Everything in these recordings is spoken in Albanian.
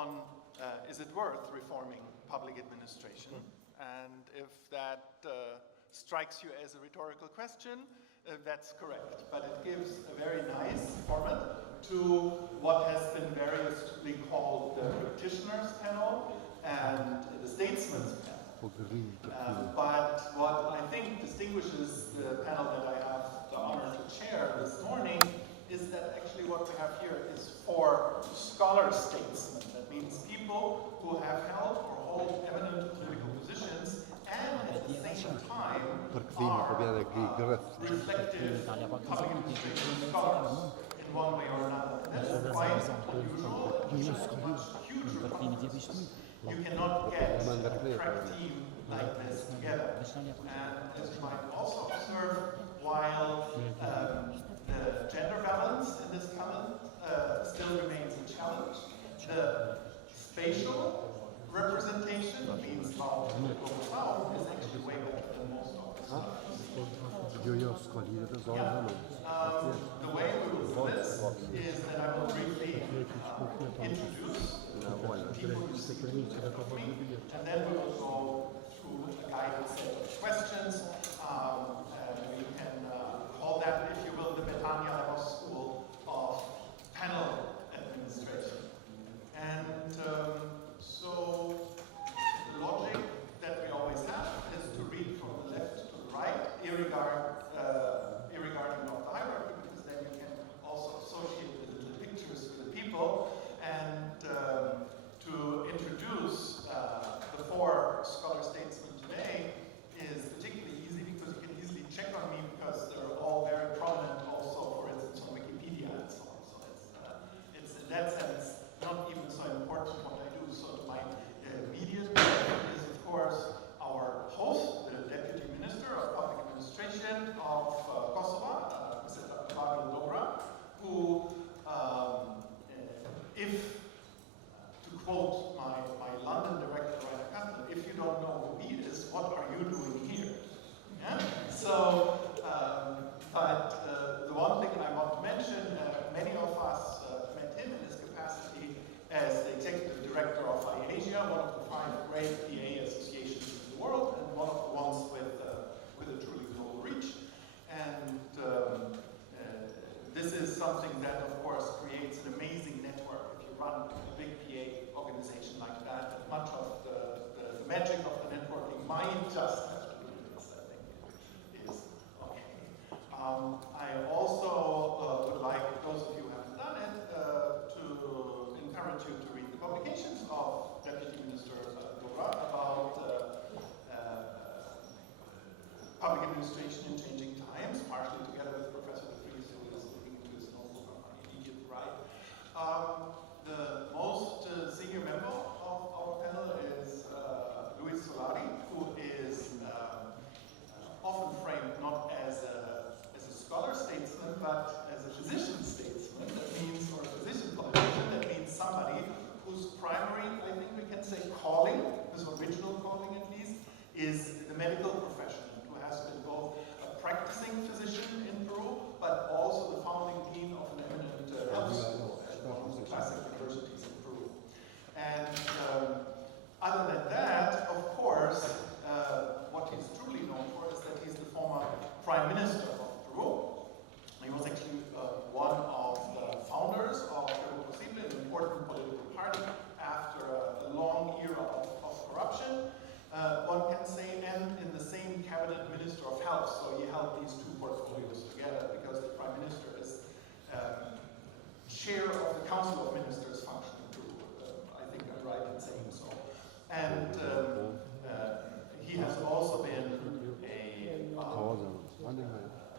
on is it worth reforming public administration? And if that strikes you as a rhetorical question, that's correct. But it gives a very nice format to what has been variously called the practitioners panel and the statesman's panel. But what I think distinguishes the panel that I have the honor to chair this morning is that actually what we have here is 4 scholar statesmen. That means people who have held or hold eminent political positions and at the same time are reflective public administration scholars in one way or another. That's quite unusual. In much huger conferences, you cannot get a crack team like this together. And as you might also observe, while the gender balance in this panel still remains a challenge, the spatial representation, means how the global south, is actually way better than most of us. The way we will do this is that I will briefly introduce the people who speak with me, and then we will go through a guided set of questions. We can call that, if you will, the Betania School of Panel Administration. And so the logic that we always have is to read from the left to the right, irregarding of the hierarchy, because then you can also associate the pictures with the people. And to introduce the 4 scholar statesmen today is particularly easy because you can easily check on me because they're all very prominent also, for instance, on Wikipedia and so on. So it's in that sense not even so important what I do. So my immediate is, of course, our host, the Deputy Minister of Public Administration of Kosova, Mr. Bardhyl Dobra, who, if to quote my London director, if you don't know who he is, what are you doing here? Yeah? So, but the one thing I want to mention, many of us met him in his capacity as the executive director of IASIA, one of the 5 great PA associations in the world, and one of the ones with a truly global reach. And this is something that, of course, creates an amazing network. If you run a big PA organization like that, much of the magic of the networking might just have to do with this, I think, is okay. I also would like, those of you who haven't done it, to encourage you to read the publications of Deputy Minister Dobra about public administration in changing times, partially together with Professor De Vries, who is looking into his notebook on my immediate right. The most senior member of our panel is Solari, who is often framed not as a scholar statesman, but as a physician statesman. That means, or a physician politician, that means somebody whose primary, I think we can say, calling, his original calling at least, is the medical profession, who has been both a practicing physician in Peru, but also the founding dean of an eminent health school at one of the classic universities in Peru. And other than that, of course, what he's truly known for is that he's the former prime minister of Peru. He was actually one of the founders of Bureaucratic, an important political party after a long era of corruption. One can say, and in the same cabinet minister of health, so he held these 2 portfolios together because the prime minister is chair of the council of ministers function in Peru. I think I'm right in saying so. And he has also been a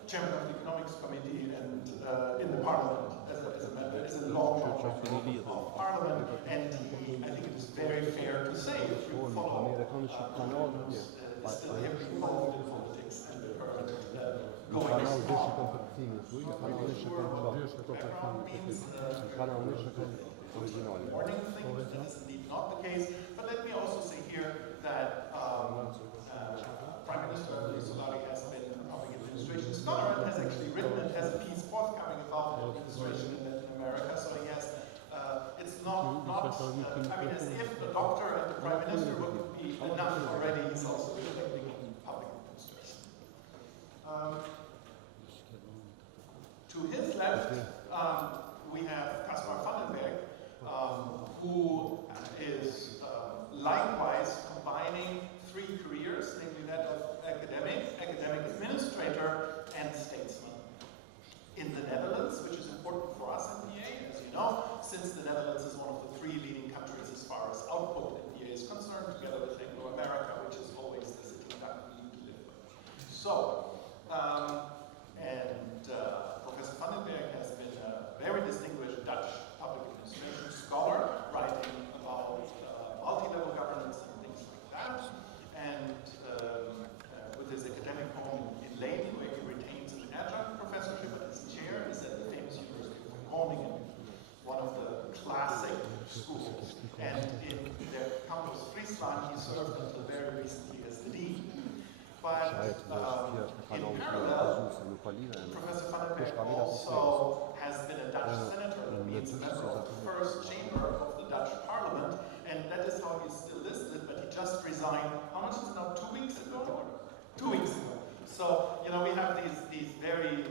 chairman of the economics committee and in the parliament as a long member of parliament. And I think it is very fair to say, if you follow is still heavily involved in politics and the current going strong. I'm not sure what background means. Morning thing, but that is indeed not the case. But let me also say here that Prime Minister Solari has been a public administration scholar and has actually written and has a piece forthcoming about administration in Latin America. So he has, it's not not, I mean, as if the doctor and the prime minister wouldn't be enough already, he's also electing public administration. To his left, we have Caspar Berg, who is likewise combining three careers, namely that of academic administrator, and statesman. In the Netherlands, which is important for us in PA, as you know, since the Netherlands is one of the three leading countries as far as output in PA is concerned, together with Anglo-America, which is always the city that we need to live with. So, Professor Berg has been a very distinguished Dutch public administration scholar, writing about multi-level governance and things like that. And with his academic home in Leiden, where he retains an adjunct professorship, but his chair is at the famous University of Groningen, one of the classic schools. And in the campus Friesland, he served until very recently as the dean. But in parallel, Professor Berg also has been a Dutch senator, that means a member of the first chamber of the Dutch parliament, and that is how he's still listed, but he just resigned, how much is it now, 2 weeks ago? 2 weeks ago. So, you know, we have these very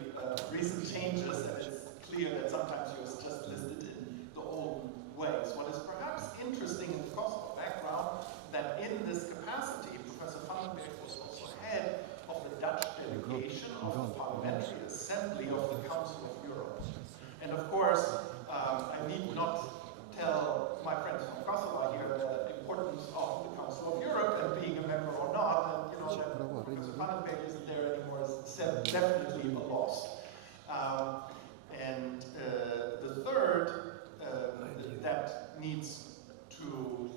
recent changes, and it's clear that sometimes you're just listed in the old ways. What is perhaps interesting in the Kosovo background, that in this capacity, Professor Berg was also head of the Dutch delegation of the Parliamentary Assembly of the Council of Europe. And of course, I need not tell my friends from Kosova here the importance of the Council of Europe and being a member or not, and you know that Professor Berg isn't there anymore is definitely a loss. And the third that needs to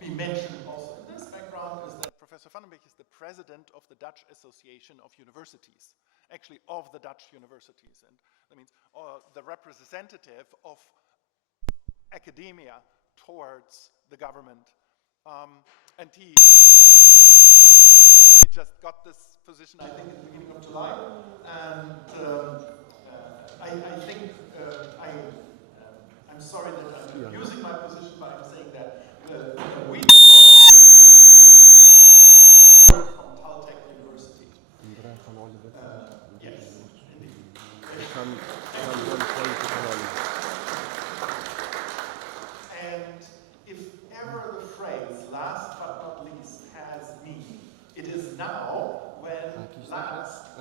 be mentioned also in this background is that Professor Berg is the president of the Dutch Association of Universities, actually of the Dutch universities, and that means the representative of academia towards the government. And he just got this position, I think, at the beginning of July, and I think I'm sorry that I'm abusing my position, but I'm saying that we from TalTech University. Yes, indeed. And if ever the phrase "last but not least" has meaning, it is now when last I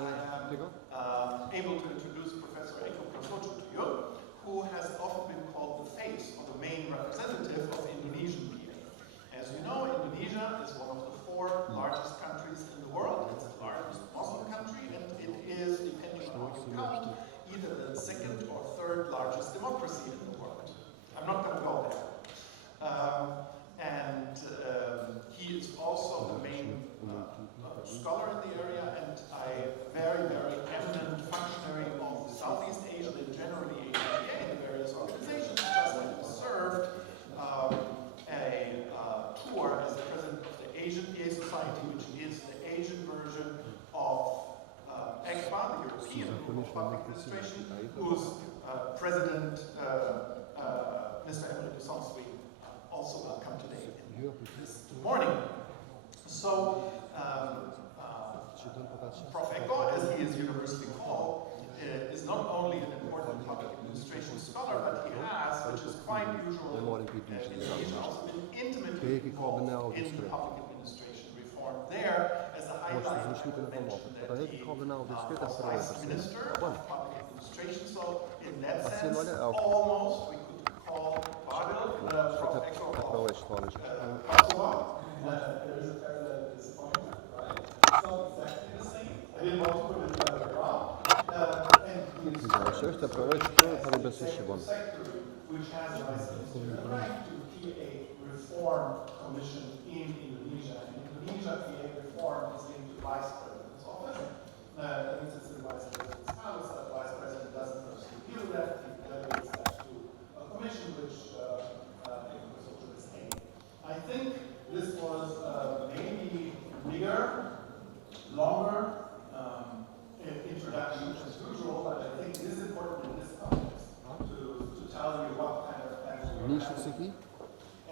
am able to introduce Professor Prasojo to you, who has often been called the face or the main representative of Indonesian PA. As you know, Indonesia is one of the 4 largest countries in the world. It's the largest Muslim country, and it is, depending on how you count, either the 2nd or 3rd largest democracy in the world. I'm not going to go there. He is also the main scholar in the area, and a very, very eminent functionary of Southeast Asia and generally APA and the various organizations. Just served a tour as the president of the Asian PA Society, which is the Asian version of ECPA, the European Group of Public Administration, whose president, Mr. Emily Dusonswe, also welcome today this morning. So, Prof. Eco, as he is universally called, is not only an important public administration scholar, but he has, which is quite usual in Indonesia, also been intimately involved in the public administration reform there. As a highlight, I would mention that he was vice minister of public administration, so in that sense, almost we could call Bardhyl, Prof. Eco of Kosova. There is a parallel at this point, right? It's not exactly the same. I didn't want to put it the other way around. And he is the secretary, which has licensed to rank to PA Reform Commission in Indonesia. In Indonesia, PA Reform is linked to Vice President's office. That means it's in the Vice President's house. The Vice President doesn't personally deal with that. He delegates that to a commission, which Kosovo is heading. I think this was maybe bigger, longer introduction as usual, but I think it is important in this context to tell you what kind of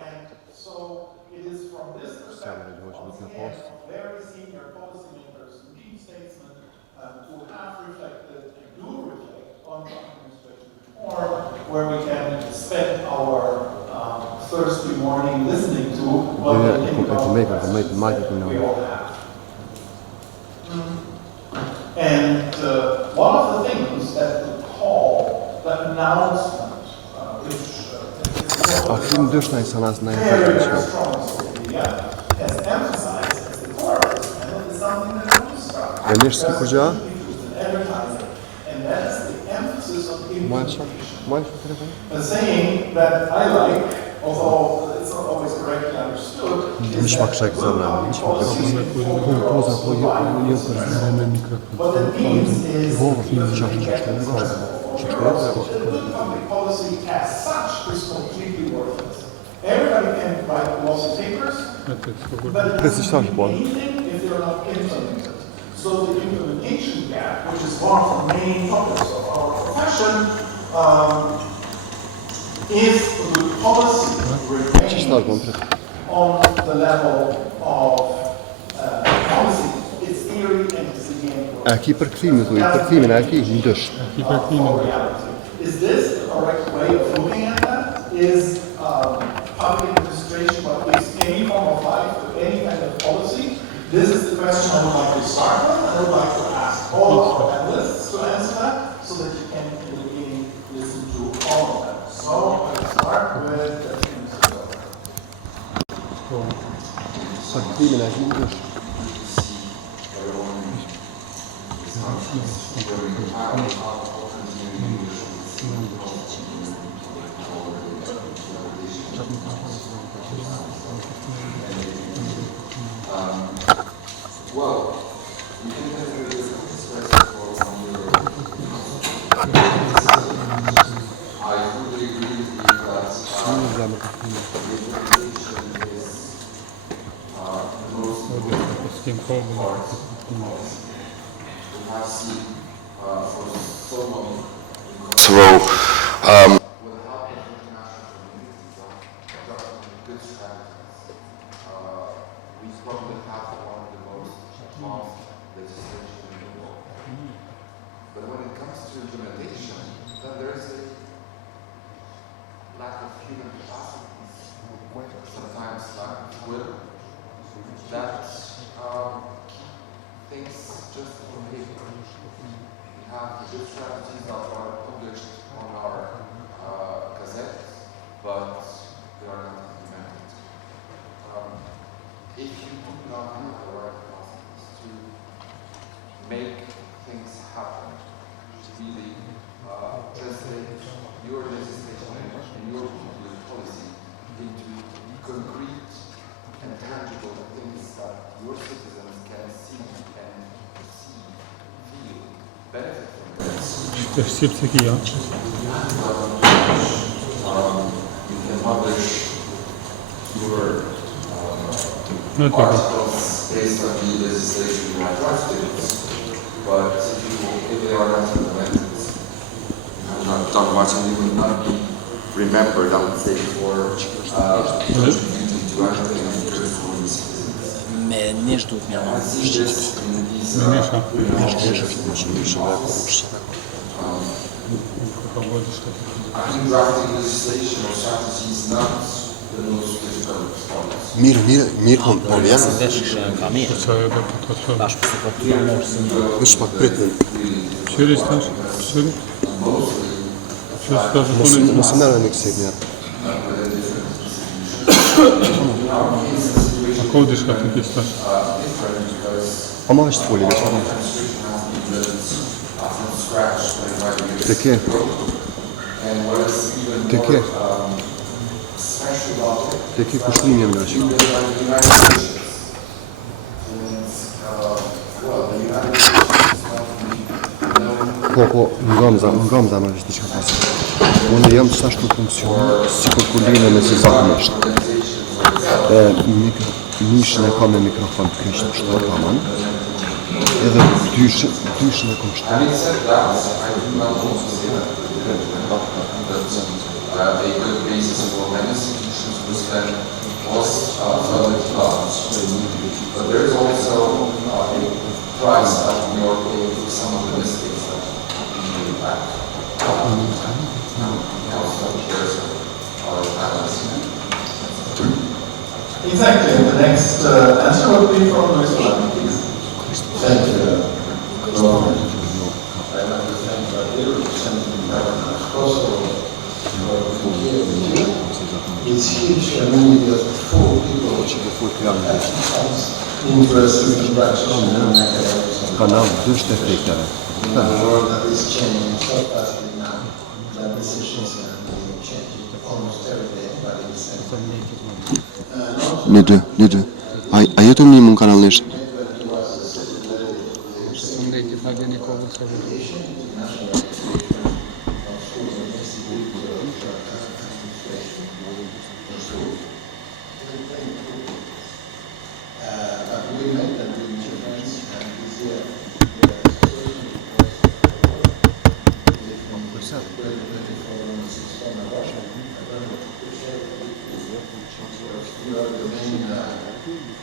And so it is from this perspective, once again, of very senior policymakers and key statesmen who have reflected and do reflect on the administration reform, where we can spend our Thursday morning listening to what they think about the questions that we all have. And one of the things that the call, the announcement, which is very strong in Slovenia, has emphasized as the core of this panel is something that we start in advertising, and that is the emphasis on implementation. A saying that I like, although it's not always correctly understood, is that good policy follows the right. What that means is good public policy as such is completely worthless. Everybody can write policy papers, but it doesn't mean anything if they're not implemented. So the implementation gap, which is one of the main topics of our profession, if the policy remains on the level of policy, its theory and its again. Is this the correct way of looking at that? Is public administration what gives any form of life to any kind of policy? This is the question I would like to start with. I would like to ask all of our panelists to answer that so that you can in the beginning listen to all of them. So let's start with well, you can have this express for 1 euro. I fully agree with you that implementation is the most important part of policy. We have seen for so long in Kosovo, with the help of international communities adopting good strategies, we probably have one of the most advanced legislation in the world. But when it comes to implementation, then there is a lack of human capacities, sometimes lack of will, that things just on paper. We have the good strategies that are published on our gazettes, but they are not implemented. If you do not have the right capacities to make things happen, to really translate your legislation and your public policy into concrete and tangible things that your citizens can see and perceive, feel, benefit from this. You can publish your articles based on the legislation you have drafted, but if they are not implemented, you have not done much, and you will not be remembered, I would say, for contributing to anything and for these citizens. I see this in these I think drafting legislation or strategy is not the most difficult response. Такі коштує наші. Ngam zamarzyć tyś kapasy. One jam coś tu funkcjonuje. Sikokulina na zachować. Niż na kamy mikrofon kryś sztorman. Edhe dysh na komsztu. A good basis for many institutions was then was further developed. But there is also a price that we are paying for some of the mistakes that we made back. Also, here's our panelists. Exactly. The next answer would be from Solari, please. Thank you. I'd like to thank Bardhyl, representing the government of Kosovo, for being here with you. It's huge community of 4 people interested in Prasojo and academics and Kanal dış destekleri. in a world that is changing so fast now that decisions are being changed almost every day, but in the same way. Nedir? Ajeton mi mund kanal është.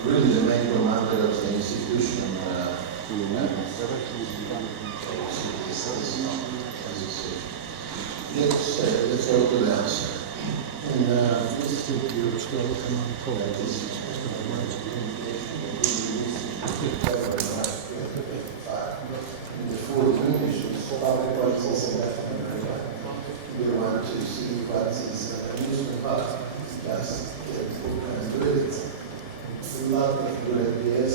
Really the main commander of the institution, let's go to the answer. In the 4 dimensions, public policies in Latin America, we want to see what is amusement park, just and do it. A lot of good ideas,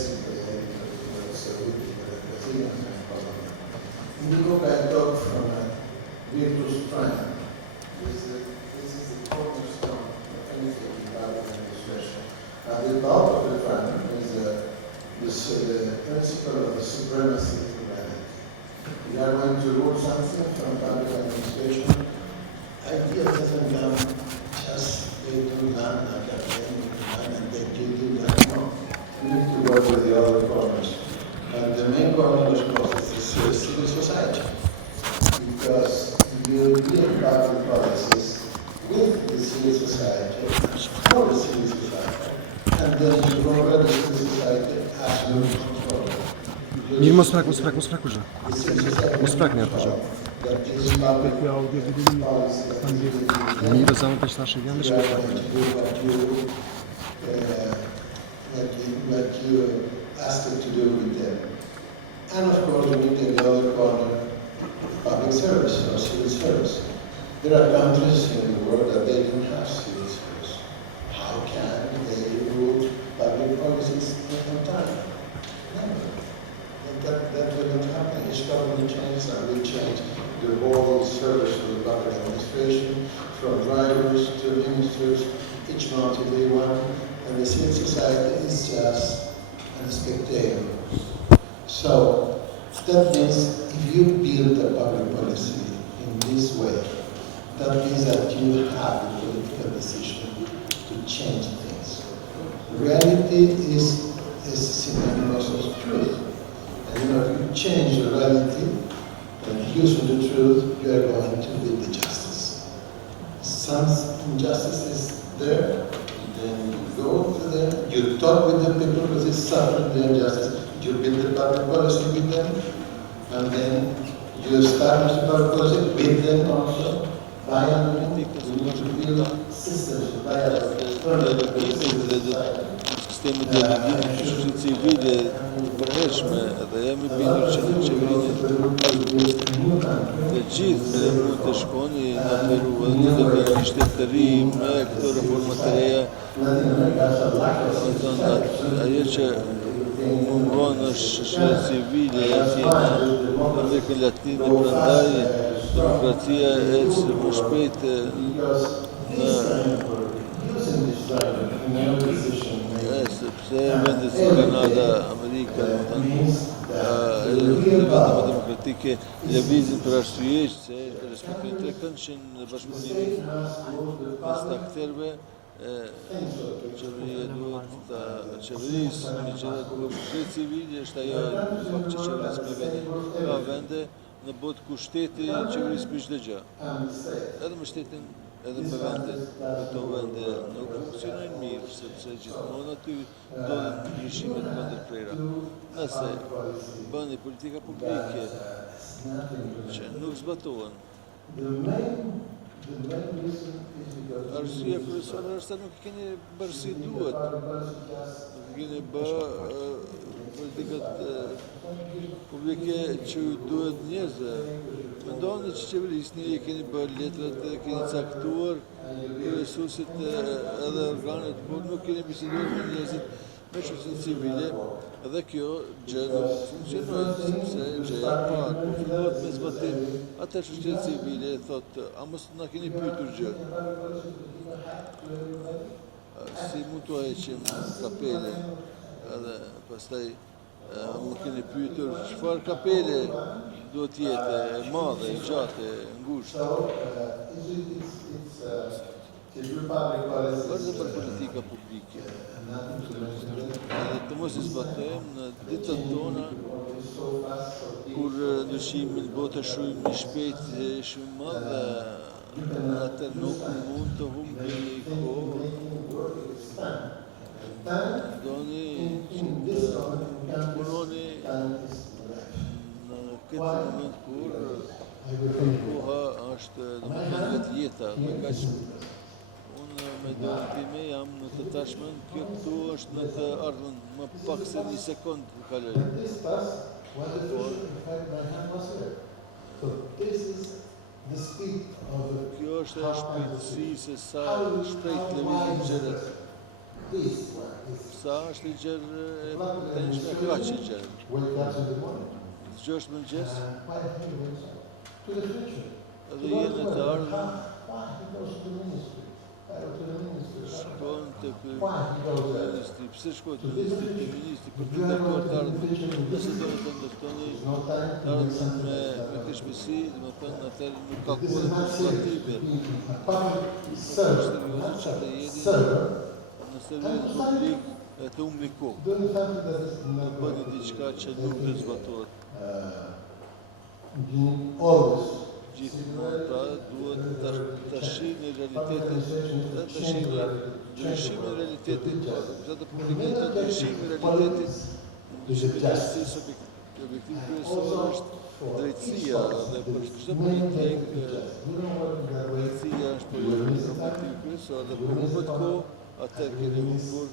we go back up from a virtuous prime. This is the cornerstone of anything about administration. At the top of the prime is the principle of the supremacy of humanity. We are going to rule something from public administration. Idea doesn't come just they do that, and they do that. No. We need to work with the other corners. And the main corner of this process is civil society. Because you build public policies with the civil society, for the civil society, and then you convert the civil society as your control. Bir mosrak уже. Mosrak ne yapacağım? Mira samo peştaşı yanlış mı? What you asked it to do with them. And of course, we need in the other corner public service or civil service. There are countries in the world that they don't have civil service. How can they rule public policies in time? Never. That will not happen. Historically change and will change the whole service of the public administration, from drivers to ministers, each month they want, and the civil society is just a spectator. So that means if you build a public policy in this way, that means that you have a political decision to change things. Reality is synonymous of truth. And if you change the reality and using the truth, you are going to build the justice. Some injustice is there, then you go to them, you talk with the people who is suffering the injustice, you build the public policy with them, and then you establish the public policy with them also. By we want to build systems of dialogue, Sistemi demokratik civile përhershme dhe jam I bindur që në qeverinë të gjithë mund të shkoni në Peru dhe të bëni shtet të ri me këto reforma të reja. Ajo që mungon është shoqëria civile atje në Amerikën Latine, prandaj demokracia ecë më shpejt sepse vendet si Kanada, Amerika, vendet demokratike lëvizin për arsye se respektojnë trekëndshin bashkëpunimin mes të akterëve, qeveria duhet ta qeverisë, shoqëria civile është ajo fakt që qeverisë me vende. Ka vende në botë ku shteti qeverisë për çdo gjë. Edhe me shtetin edhe me vendet, këto vende nuk funksionojnë se gjithmonë aty ndodhin ndryshimet më ndërprera. Nëse bëni politika publike që nuk zbatohen, arsyeja kryesore është se nuk keni bërë si duhet. Nuk keni bërë politikat publike që ju duhet njerëzve. Mendoni që qeverisni e keni bërë letrat, e keni caktuar kryesuesit edhe organet, por nuk keni biseduar me njerëzit me shoqërinë civile, dhe kjo gjë nuk funksionoi, sepse gjëja e parë kur fillohet me zbatim, atë shoqëria civile thotë, a mos na keni pyetur gjë? Si mund t'u heqim kapele, edhe pastaj më keni pyetur çfarë kapele duhet jetë, e madhe, e gjatë, e ngushtë. Vërtet për politika publike. Të mos i zbatojmë në ditët tona kur ndryshimin botë shumë i shpejt e shumë madhe, atë nuk mund të humbini kohë. Doni që të punoni në këtë moment kur koha është domethënë vetë jeta, me kaq me dorën time jam në të tashmen, kjo këtu është në të ardhmen më pak se 1 sekond kaloj. Kjo është e shpejtësi se sa shpejt lëvizin gjërat. Sa është i gjerë e tenshme, kaq i gjerë. Dëgjosh mëngjes? Edhe jenë të ardhmen shkon të ministri, pse shkoj të ministri për të ndërtuar të ardhmen, nëse do të ndërtoni të ardhmen me krishmësi, do të thënë atëherë nuk ka kohë për zbatime. Është serioze që të jeni në servin publik e të humbni kohë. Të bëni diçka që nuk do zbatohet. Gjithmonë pra duhet të shihni realitetin, dhe të shihni ndryshimin e realitetit, të publikojnë të ndryshimin e realitetit. Ndryshimisë objektiv kryesor është drejtësia, dhe për çdo politikë drejtësia është objektiv kryesor, dhe për humbet kohë, atëherë keni humbur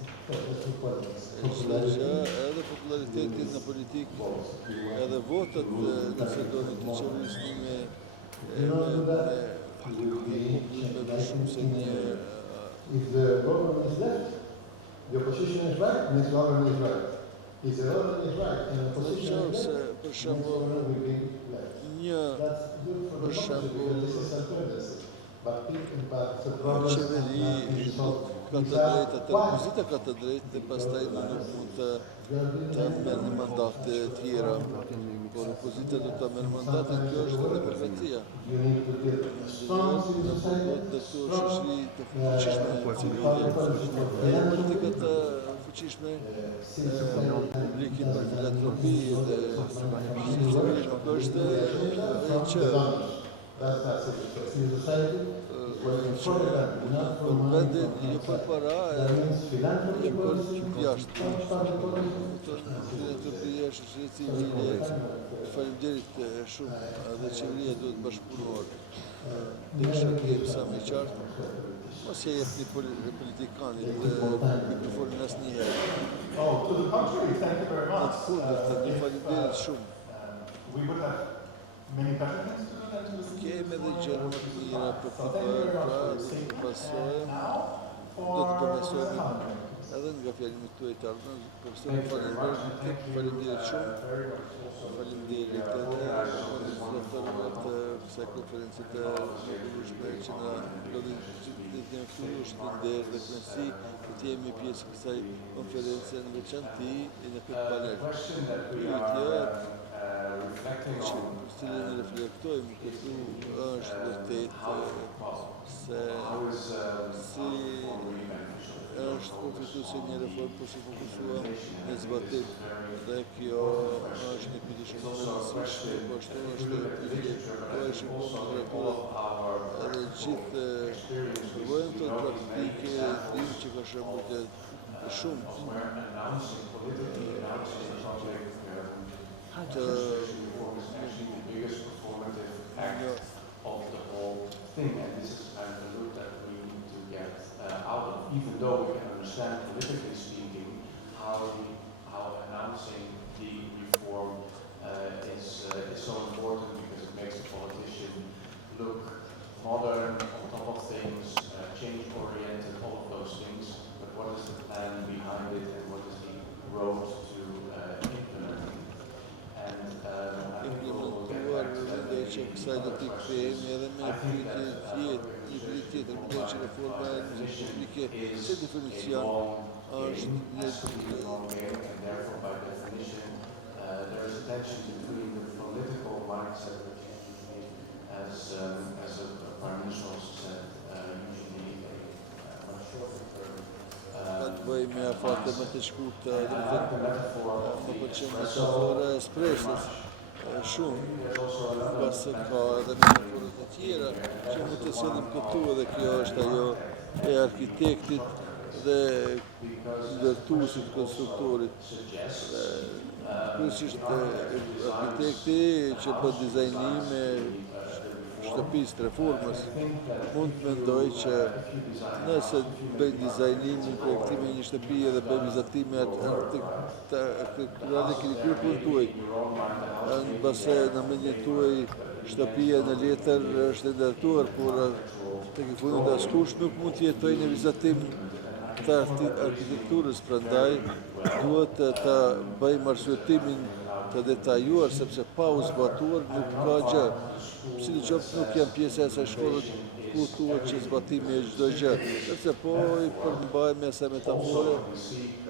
çdo gjë, edhe popularitetin në politikë, edhe votat nëse doni të qeverisni me shumë se një. If the government is left, the opposition is right, and the government is right. If the government is right, and the opposition is left, the government will be left. That's good for the country, because this is alternatives. But the problem is Ka të drejtë, atë opozita ka të drejtë, dhe pastaj nuk mund të merrni mandate tjera, por opozita do të merr mandate, kjo është demokracia. Në botë të shoqëri të fuqishme civile, edhe politika të fuqishme publikit për filantropi dhe civile nuk është që për vendin jo për para, jo për jashtë. Filantropia, shoqëria civile, faleminderit shumë, dhe qeveria duhet bashkëpunuar. Desha të jem sa më qartë, mos ja jepni politikanit mikrofonin asnjëherë. Në të kundërtën, faleminderit shumë. Kemi edhe gjëra më të mira për të bërë, pra do të përmbasojmë edhe nga fjalimet tuaj të ardhmen. Profesor, faleminderit shumë. Faleminderit edhe organizatorëve të kësaj konference të mrekullueshme që na lodhin ditën e këtu, është nder dhe kënaqësi të jemi pjesë kësaj konference në veçantë në këtë panel. Që cilën reflektojmë këtu është vërtet se si është konstitucia një reformë, por si fokusuam në zbatim, dhe kjo është një pyetje shumë e rëndësishme, po ashtu është moderatorë edhe gjithë përvojën të praktike, dim që ka shembull shumë where announcing, politically announcing a project, të reform is actually the biggest performative act of the whole thing, and this is kind of the loop that we need to get out of, even though we can understand, politically speaking, how announcing the reform is so important, because it makes the politician look modern, on top of things, change-oriented, all of those things. But what is the plan behind it, and what is the road to implement it? And I think we'll get back to that që kësaj do t'i kthehemi edhe me një tjetër, mendoj që reforma e administratës publike se definicion është and therefore by definition there is a tension between the political mindset that usually, as a prime minister also said, usually a much shorter term. Të bëjmë afate më të shkurtë, dhe më pëlqen metafora e espresës shumë, pas ka edhe metaforët e tjera që mund të sjellim këtu, dhe kjo është ajo e arkitektit dhe ndërtuesit, konstruktorit. Kryesisht arkitekti që bën dizajnime shtëpisë të reformës mund të mendoj që nëse bëjnë dizajnimin, projektimin një shtëpie dhe bëjmë vizatime arkitekturale, keni kryer punën tuaj. Në base në mendjen tuaj shtëpia në letër është e ndërtuar, por tek i fundit askush nuk mund të jetojë në vizatim të arkitekturës, prandaj duhet të bëjmë arsye të detajuar, sepse pa u zbatuar nuk ka gjë. Sidoqoftë nuk janë pjesë e asaj shkolle ku thuhet që zbatimi është çdo gjë, sepse po i përmbajmë asaj metafore,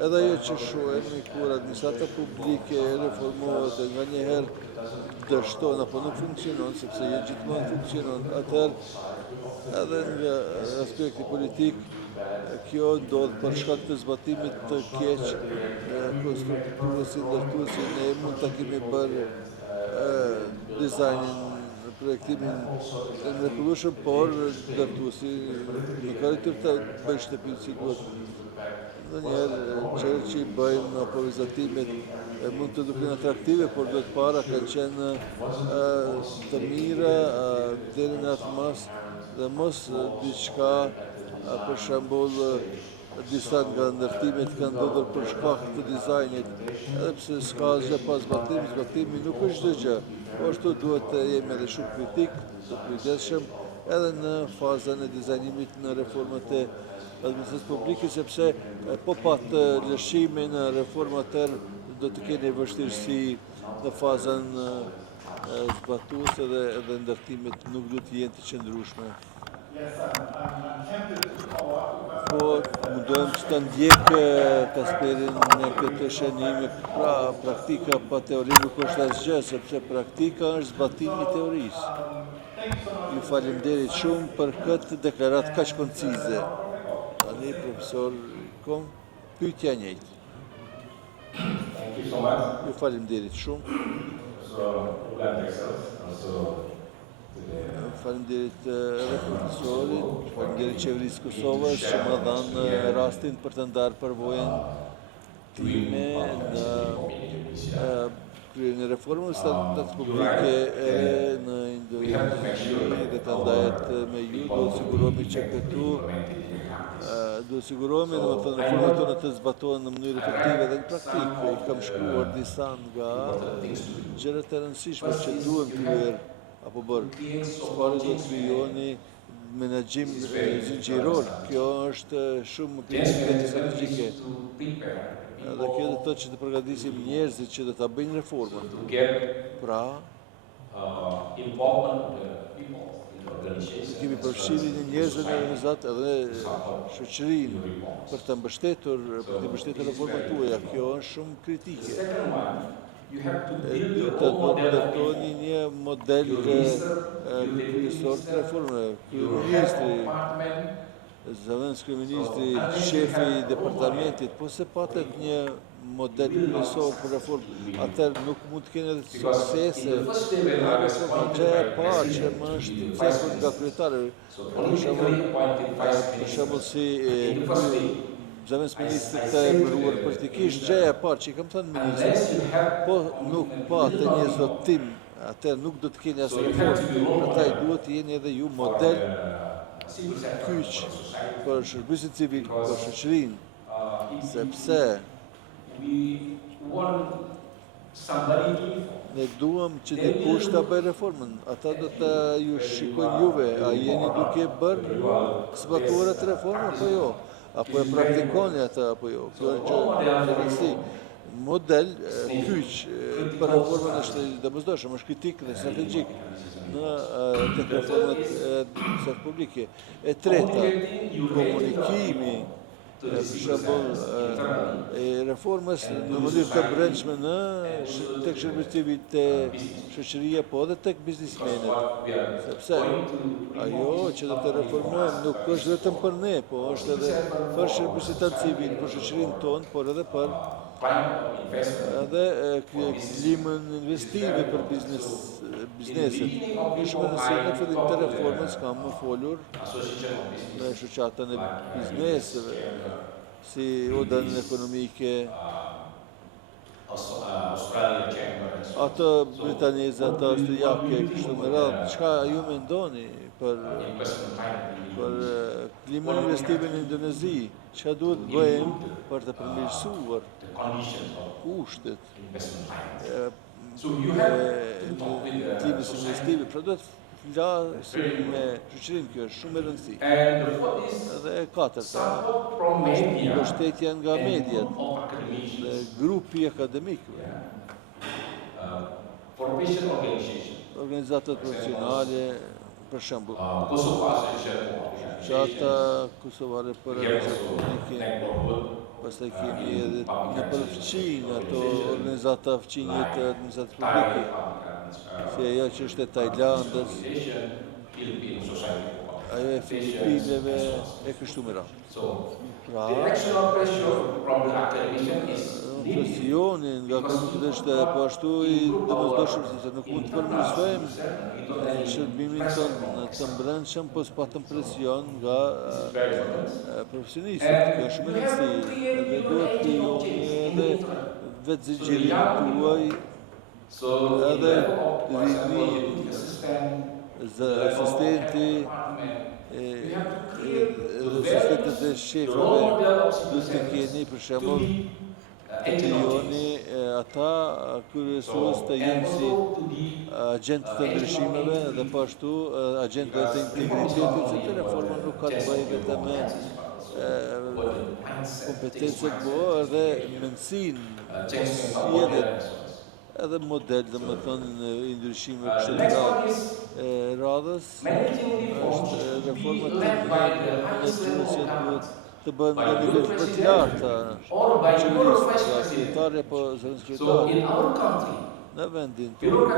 edhe ajo që shohemi kur administrata publike reformohet dhe nganjëherë dështon apo nuk funksionon, sepse jo gjithmonë funksionon, atëherë edhe nga aspekti politik kjo ndodh për shkak të zbatimit të keq konstruktorës si ndërtuesi. Ne mund ta kemi bërë dizajnin, projektimin e mrekullueshëm, por ndërtuesi nuk ka rritur të bëjë shtëpinë si duhet. Ndonjëherë gjërat që i bëjmë apo vizatimet mund të duken atraktive, por duhet para kanë qenë të mira deri në atë mas, dhe mos diçka, për shembull, disa nga ndërtimet kanë ndodhur për shkak të dizajnit, edhe pse s'ka asgjë pas zbatimit, zbatimi nuk është çdo gjë. Po ashtu duhet të jemi edhe shumë kritik, të kujdesshëm edhe në fazën e dizajnimit në reformat e administratës publike, sepse po pat lëshime në reformatër do të keni vështirësi në fazën zbatuese dhe ndërtimet nuk do të jenë të qëndrueshme. Po mundohem që të ndjek Kasperin në këtë shënim, pra praktika pa teori nuk është asgjë, sepse praktika është zbatimi i teorisë. Ju falemnderit shumë për këtë deklaratë kaq koncize. Tani profesor Kom, pyetja e njëjtë. Ju falemnderit shumë. Falemnderit edhe profesorit, falemnderit qeverisë Kosovës që më dhanë rastin për të ndarë përvojën time në kryen e reformës së administratës publike në Indonezi dhe të ndajet me ju. Do të sigurohemi që këtu do sigurohemi domethënë reformat tona të zbatohen në mënyrë efektive dhe në praktikë. I kam shkruar disa nga gjërat e rëndësishme që duhen kryer apo bërë. Pari do të krijoni menaxhim zinxhiror. Kjo është shumë kritike dhe strategjike. Dhe kjo do të thotë që të përgatisim njerëzit që do ta bëjnë reformën. Pra, kemi përfshirjen e njerëzve në organizat edhe shoqërinë për të mbështetur reformat tuaja. Kjo është shumë kritike. E dyta, do të ndërtoni një model kryesor të reformave. Kryeministri, zëvendës kryeministri, shefi i departamentit, po se patet një model kryesor për reformë, atëherë nuk mund të keni edhe suksese në reforma. Gjëja e parë që më është cekur nga kryetari, për shembull si Zëvendës ministrit të emëruar politikisht, gjëja e parë që i kam thënë ministrit, po nuk patë një zotim, atëherë nuk do të keni as reformë, prandaj duhet të jeni edhe ju model kyç për shërbimin civil, për shoqërinë, sepse ne duam që dikush ta bëjë reformën, ata do të ju shikojnë juve, a jeni duke bërë zbatuar atë reformë apo jo? Apo e praktikoni atë apo jo? Kjo është gjë model kyç për reformën është i domosdoshëm, është kritik dhe strategjik në tek reformat publike. E treta, komunikimi për shembull reformës në mënyrë të brendshme tek shërbimit civil, te shoqëria, po edhe tek biznismenët, sepse ajo që do të reformojmë nuk është vetëm për ne, po është edhe për shërbimin civil, për shoqërinë tonë, por edhe për klimën investive për bizneset. Kjo shumë e rëndësishme në fillim të reformës kam më folur me shoqatën e bizneseve, si odën ekonomike, atë britaneze, atë austrijake, kështu me radhë. Çka ju mendoni për klimën investive në Indonezi? Çka duhet bëjmë për të përmirësuar kushtet klimës investive? Pra duhet flasim me shoqërinë, kjo është shumë e rëndësishme. Edhe e katërta, mbështetja nga mediat dhe grupi akademikëve, organizatat profesionale, për shembull, shoqata kosovare për publike, pastaj kemi edhe në përfqinj ato organizata fqinje të administratës publike, si ajo që është e Tajlandës, ajo e Filipineve, e kështu me radhë. Pra, presioni nga grupet është po ashtu i domosdoshëm, sepse nuk mund të përmirësojmë shërbimin tonë të brendshëm po s'patëm presion nga profesionistët. Kjo është shumë e rëndësishme, edhe duhet të joni edhe vetë zgjerim tuaj, edhe rini, asistenti, asistentët e shefëve, duhet të keni për shembull të joni ata kryesues të jenë si agjentë të ndryshimeve dhe po ashtu agjentë të integritetit, sepse reforma nuk ka të bëjë vetëm me kompetencët, po edhe mendsinë, sjelljen, edhe model, domethënë i ndryshimeve kështu me radhës, është reforma të të bëhen në nivel për të lartë qeverisë, nga kryetari apo zëvendës kryetari. Në vendin tonë,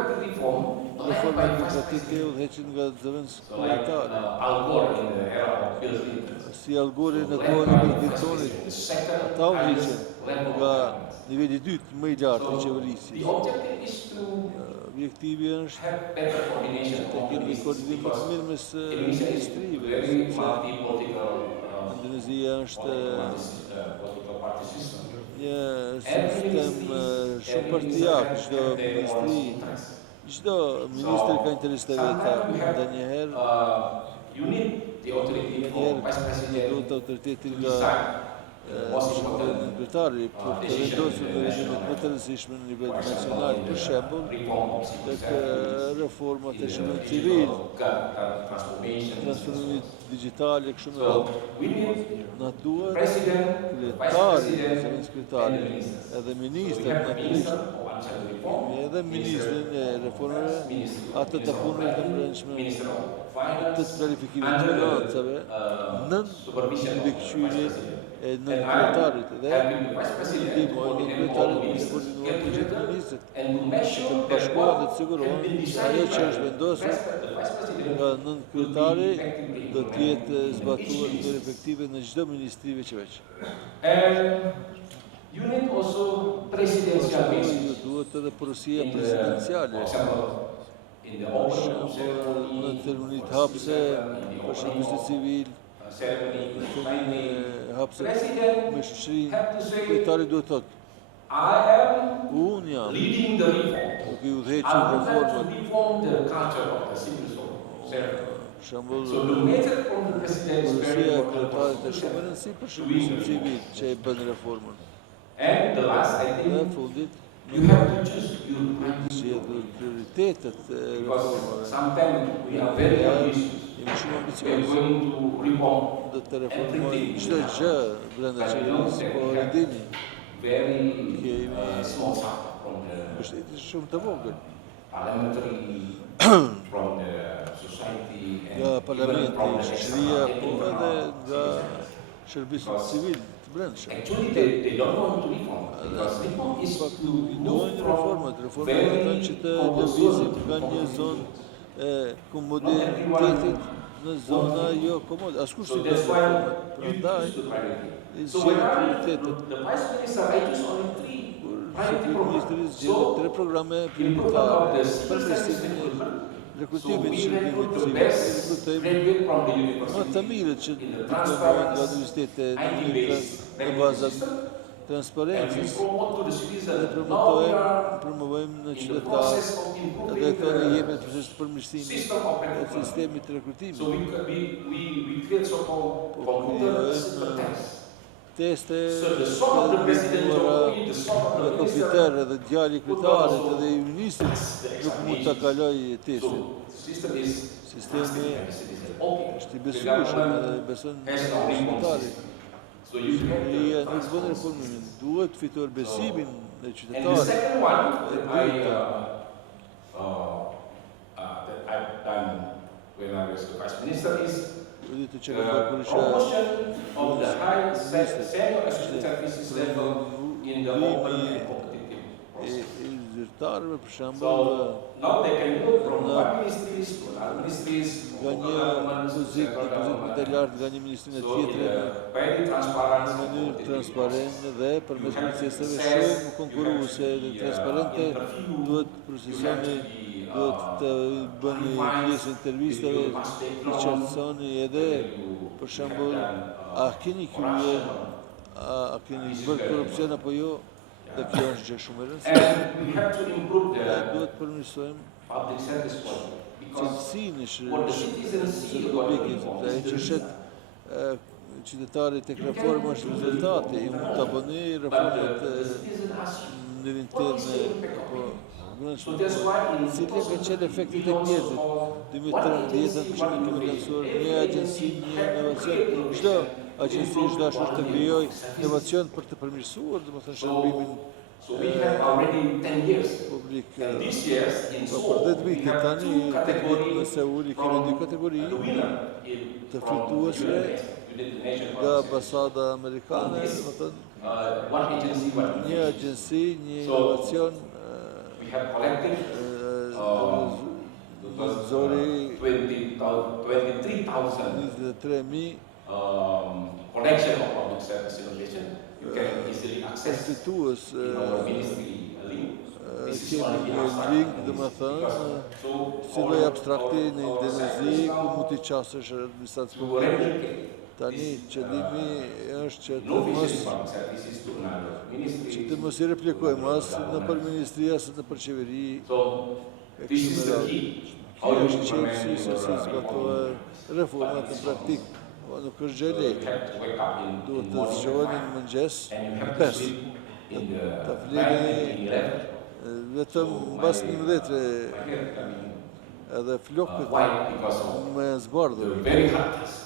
reforma bureaucratike udhëheqin nga zëvendës kryetari. Si Al Gore në kohën e Bill Clintonit, ata udhëheqin nga niveli i dytë më i lartë i qeverisë. Objektivi është që të kemi koordinim më të mirë mes ministrive, sepse Indonezia është një sistem shumë partijak, çdo ministri ka interes të veta, ndonjëherë duhet autoritetin nga kryetari për të vendosur në vendimet më të rëndësishme në nivel nacional, për shembull, tek reformat e shërbimit civil, transformimit digital e kështu me radhë. Na duhet kryetari, zëvendës kryetari, edhe ministrat natyrisht, edhe ministrin e reformave, atë të punëve të brendshme, të planifikimit të financave, nën mbikëqyrjen e nën kryetarit dhe ndihmojnë nën kryetarit për të koordinuar buxhetin e ministrit, që të bashkohen dhe të sigurohen që ajo që është vendosur nga nën kryetari do të jetë zbatuar në mënyrë efektive në çdo ministrive që veç. Ju duhet edhe porosia presidenciale. Në ceremonit hapse, për shërbimit civil, ceremony in explaining, hapse President me shoqërinë had to say, kryetari duhet thotë I am unë jam leading the reform. duke i I udhëhequr would like to reformat. reform the culture of the civil ceremony. Për shembull, So the method from the president is very Rusia e important. kryetarit është shumë e rëndësishme për shërbimin civil që e bën reformën. And the last, I Dhe think, fundit, you have to choose your priorities. zgjedhur prioritetet e Because reformave. sometimes we are very ambitious. Jemi shumë We are ambicioz. going to reform Do të reformojmë everything. çdo gjë brenda qeverisë, po e dini, Very kemi small support from the mbështetje shumë të vogël parliamentary, from the society, and nga even parlamenti, from the shoqëria, po external edhe environment. nga shërbimi civil të brendshëm. Actually, they don't want to reform because reform is Pak to i move duan reformat do të thonë që të lëvizim nga një zonë e komoditetit në zona jo komode. Askush So si that's do why reformat. you Prandaj choose the priority. i So zgjedh when I prioritetet. the vice minister, I choose only three priority Ministri programs. zgjedh tre programe improvement prioritare of the për civil service përmirësimin e recruitment. So rekrutimit we të shërbimit recruit the civil. best Rekrutojmë graduate from the më university. të mirët që In the diplomohen nga transparency, universitetet IT-based në recruitment bazat system, and we transparencës. promote to the Dhe citizens. Now we are promovojmë në in the qytetarë process of edhe improving këto jemi në the proces të përmirësimit system of të recruitment. sistemit të rekrutimit. So we create so-called computer system tests. Teste So the son of the president will be the son of në the minister. kompjuter edhe djali i kryetarit edhe i ministrit nuk mund ta kaloj testin. So system is Sistemi okay. është i besueshëm edhe i beson qytetarit. So you have Shqipëria to nuk bën reformimin, duhet fituar besimin e And the qytetarit. second one that I've done when I was the vice minister is Ditë që ka bërë kur isha promotion of the high senior assistant services level in the open and competitive process. i zyrtarëve për So shembull now they can move from one ministries to another ministries, nga një pozitë më të lartë nga një ministri në so in tjetër a very transparent në mënyrë transparente dhe përmes proceseve shumë konkurruese dhe transparente duhet procesoni duhet të bëni pjesë intervistave të qartësoni edhe për shembull a keni kryer a keni bërë korrupsion apo jo dhe kjo është gjë shumë e rëndësishme. and we have to improve Ne the duhet përmirësojmë public service quality because cilësinë what the citizens see e what publikit, sepse ai që shet qytetarit tek reforma është rezultati, i mund ta bëni reformat the citizen asks you. në interne apo So that's why in Cili ka qenë efekti tek njerëzit? 2013 për shembull kemi lansuar një agjenci, një inovacion. Çdo agjenci është dashur të krijojë inovacion për të përmirësuar, domethënë shërbimin So we have already 10 years. publik. And this year in Po Seoul, për 10 we vite have tani two tek vit në categories Seul i kemi dy kategori the winner të from fituesve United Nations. nga ambasada amerikane, domethënë One agency, one një agjenci, një So, inovacion we have collected zori 23,000 23.000 collection of public service innovation. You can easily access fitues in our ministry link. This is kemi only një abstract. link domethënë So, si lloj abstrakti në Indonezi ku mund t'i qasësh administratë to publike. replicate Tani qëllimi është që të no mos vision public services to another ministry. të mos i replikojmë as nëpër ministri as nëpër qeveri So, e this kështu is me the radhë. key. Kjo është qëllësi se si zbatohet reformat në praktikë. Po nuk është gjë e You lehtë. have to wake up in Duhet the të morning zgjoheni në mëngjes and you have to 5. sleep in the Ta night flini in 11. vetëm mbas 11 edhe flokët Why? Because of me zbardhur, the very hard test.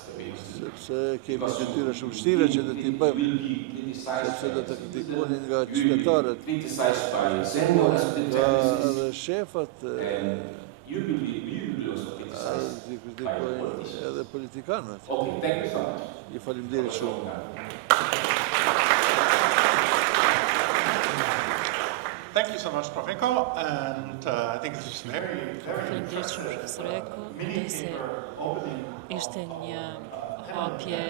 sepse kemi detyra shumë vështira që do t'i bëjmë, Will be criticized sepse do të kritikonin nga will be qytetarët, criticized by senior assistant nga services, edhe shefat, and we will be also criticized t'i by the kritikojnë politicians. edhe politikanët. Okay, thank you so much. Ju faleminderit shumë. Thank you so much, Profeko, and I think this was very, very Faleminderit shumë profesor Eko. mini Mendoj se paper opening. ishte një hapje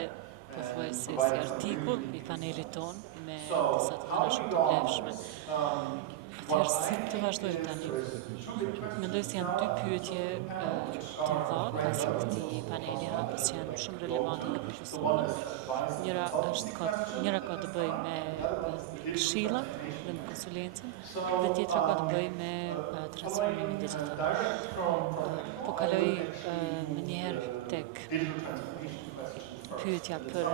pothuajse si artikull I panelit ton me disa të dhëna shumë të vlefshme. Atëherë si të vazhdojmë tani? Mendoj se janë dy pyetje të mëdha pas këtij paneli hapës që janë shumë relevante edhe për Kosovën. Njëra ka të bëjë me këshillat dhe me konsulencën dhe tjetra ka të bëjë me transformimin digjital. Po kaloj më njëherë tek pyetja për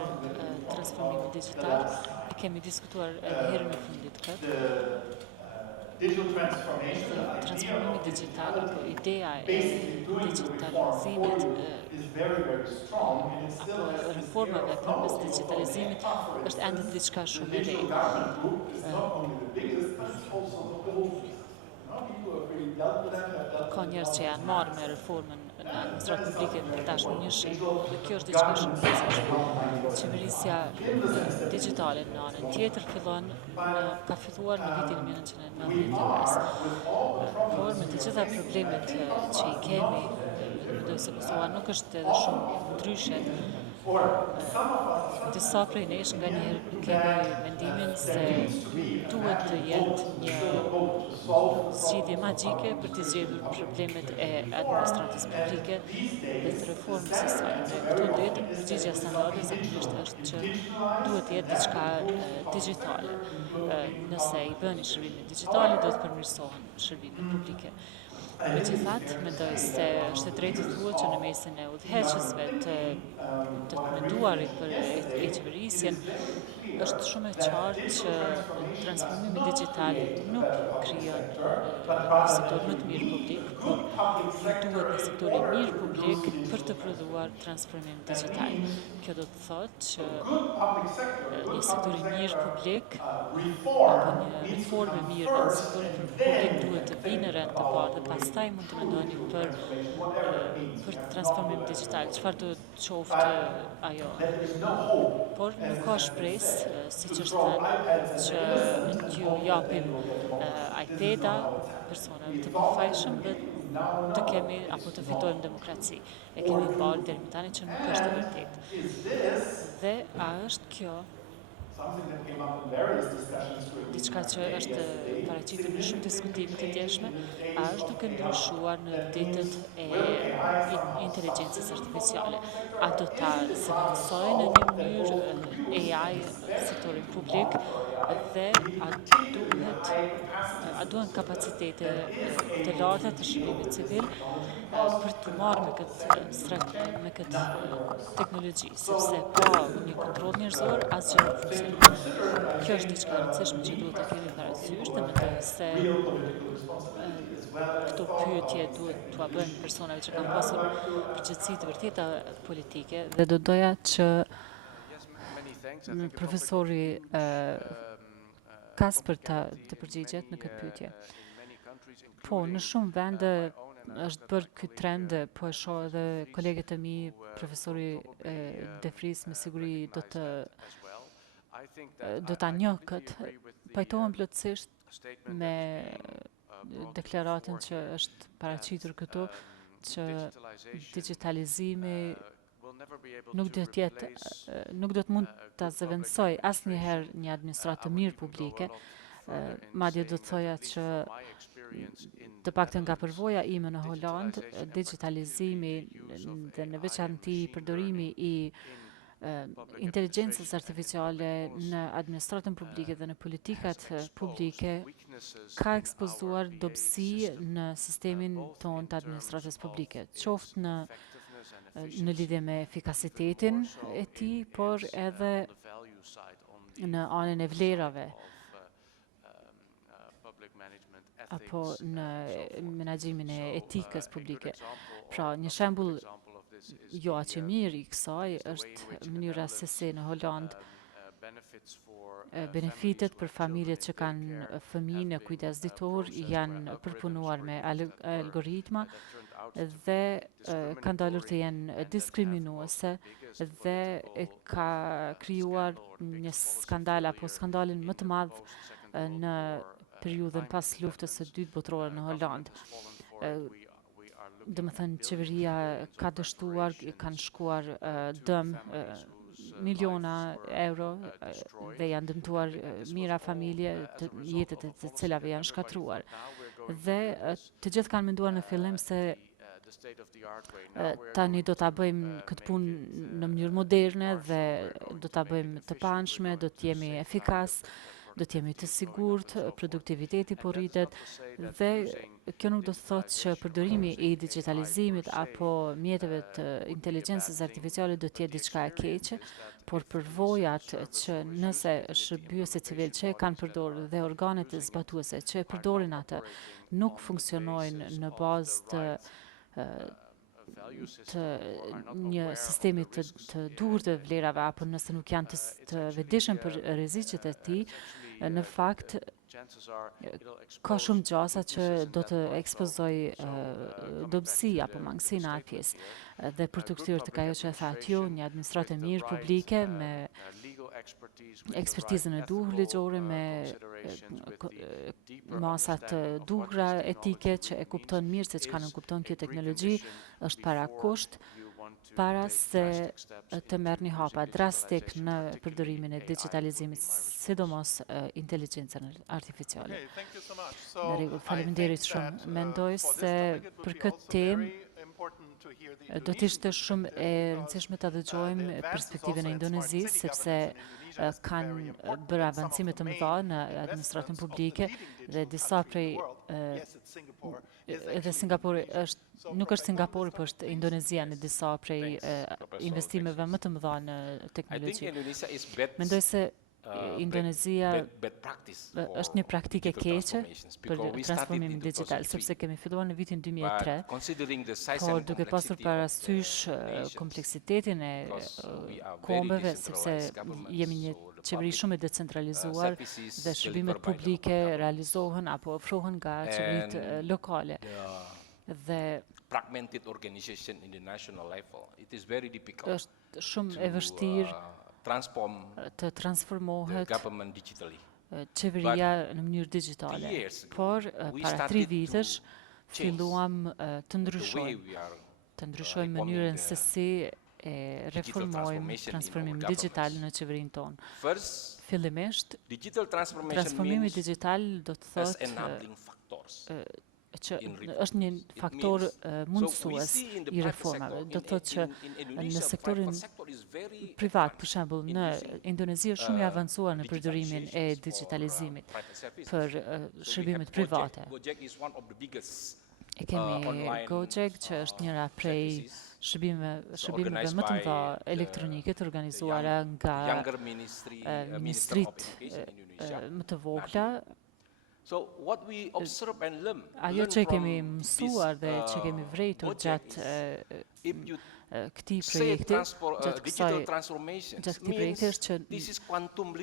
transformimin digjital. E kemi diskutuar edhe herën e fundit këtë. Transformimi digital apo ideja e digitalizimit apo reformave përmes digitalizimit është ende diçka shumë e re. Ka njerëz që janë marrë me reformën në administratë publike për tashmë një shekë dhe kjo është diçka shumë e rëndësishme. Qeverisja digjitale në anën tjetër ka filluar në vitin 1995. Por me të gjitha problemet që I kemi, mendoj se Kosova nuk është edhe shumë ndryshe. Disa prej nesh nga njerë kemi mendimin se duhet të jetë një zgjidhje magjike për të zgjedhur problemet e administratës publike dhe të reformës së saj. Këtu ndodhet përgjigjja standarde zakonisht është që duhet të jetë diçka digjitale. Nëse I bëni shërbime digjitale, do të përmirësohen shërbimet publike. Megjithatë, mendoj se është e drejtë të thuhet që në mesin e udhëheqësve të menduarit për e-qeverisjen është shumë e qartë që transformimi digital nuk krijon një sektor më të mirë publik, por duhet një sektor I mirë publik për të prodhuar transformim digital. Kjo do të thotë që një sektor I mirë publik apo një reformë e mirë në sektorin publik duhet të vinë në rend të parë dhe pastaj mund të mendoni për transformim digital. Çfarë do të qoftë ajo? Por nuk ka shpresë, siç është thënë, që t'ju japim iPad-a personave të përfaqëshëm dhe të kemi apo të fitojmë demokraci. E kemi parë deri më tani që nuk është e vërtetë. Dhe a është kjo diçka që është paraqitur në shumë diskutime të ndjeshme, a është duke ndryshuar në ditët e inteligjencës artificiale? A do ta zëvendësojë në një mënyrë AI sektorin publik dhe a duhen kapacitete të larta të shërbimit civil për të marrë me këtë teknologji, sepse pa një kontroll njerëzor asgjë nuk funksionon. Kjo është diçka e rëndësishme që duhet ta kemi parasysh dhe mendoj se këto pyetje duhet t'ua bëjmë personave që kanë pasur përgjegjësi të vërteta politike dhe do doja që profesori Caspar të përgjigjet në këtë pyetje. Po, në shumë vende është bërë ky trend, po e shoh edhe kolegët e mi, profesori Defris me siguri do ta njoh këtë. Pajtohem plotësisht me deklaratën që është paraqitur këtu që digitalizimi nuk do të mund ta zëvendësoj asnjëherë një administratë të mirë publike. Madje do të thoja që të paktën nga përvoja ime në Holand, digitalizimi dhe në veçanti përdorimi I inteligjencës artificiale në administratën publike dhe në politikat publike ka ekspozuar dobësi në sistemin ton të administratës publike, qoftë në lidhje me efikasitetin e tij, por edhe në anën e vlerave apo në menaxhimin e etikës publike. Pra, një shembull jo aq I mirë I kësaj është mënyra se si në Holand benefitet për familjet që kanë fëmijë në kujdesditor janë përpunuar me algoritma dhe kanë dalur të jenë diskriminuese dhe ka krijuar një skandal apo skandalin më të madh në periudhën pas luftës së dytë botërore në Holand. Domethënë qeveria ka dështuar, kanë shkuar dëm miliona euro dhe janë dëmtuar mira familje, jetët e të cilave janë shkatruar. Dhe të gjithë kanë menduar në fillim se tani do ta bëjmë këtë punë në mënyrë moderne dhe do ta bëjmë të panshme, do të jemi efikas, do të jemi të sigurt, produktiviteti po rritet dhe kjo nuk do të thotë që përdorimi i digitalizimit apo mjeteve të inteligjencës artificiale do të jetë diçka e keqe, por përvojat që nëse shërbyesi civil që e kanë përdorur dhe organet zbatuese që e përdorin atë nuk funksionojnë në bazë të një sistemi të duhur të vlerave apo nëse nuk janë të vetëdijshëm për rreziqet e tij, në fakt ka shumë gjasa që do të ekspozoj dobësi apo mangësi në atë pjesë. Dhe për të kthyer tek ajo që e thatë ju, një administratë e mirë publike me ekspertizën e duhur ligjore, me masat të duhura etike që e kupton mirë se çka nuk kupton kjo teknologji, është para kusht, para se të merrni hapa drastik në përdorimin e digitalizimit, sidomos inteligjencën artificiale. Në rregull, faleminderit shumë. Mendoj se për këtë temë do të ishte shumë e rëndësishme ta dëgjojmë perspektivën e Indonezisë, sepse kanë bërë avancime të mëdha në administratën publike dhe disa prej edhe Singapuri nuk është Singapuri, por është Indonezia në disa prej investimeve më të mëdha në teknologji. Mendoj se Indonezia është një praktikë e keqe për transformimin digital, sepse kemi filluar në vitin 2003, por duke pasur parasysh kompleksitetin e kombeve, sepse jemi një qeveri shumë e decentralizuar dhe shërbimet publike realizohen apo ofrohen nga qeveritë lokale. Dhe është shumë e vështirë të transformohet qeveria në mënyrë digjitale. Por para 3 vitesh filluam të ndryshojmë mënyrën se si e reformojmë transformimin digital në qeverinë tonë. Fillimisht, transformimi digital do të thotë që është një faktor mundësues i reformave. Do të thotë që në sektorin privat, për shembull, në Indonezi është shumë i avancuar në përdorimin e digitalizimit për shërbimet private. E kemi Gojek, që është njëra prej shërbimeve më të mëdha elektronike të organizuara nga ministritë më të vogla. Ajo që kemi mësuar dhe që kemi vrejtur gjatë këtij projekti, gjatë këtij projekti është që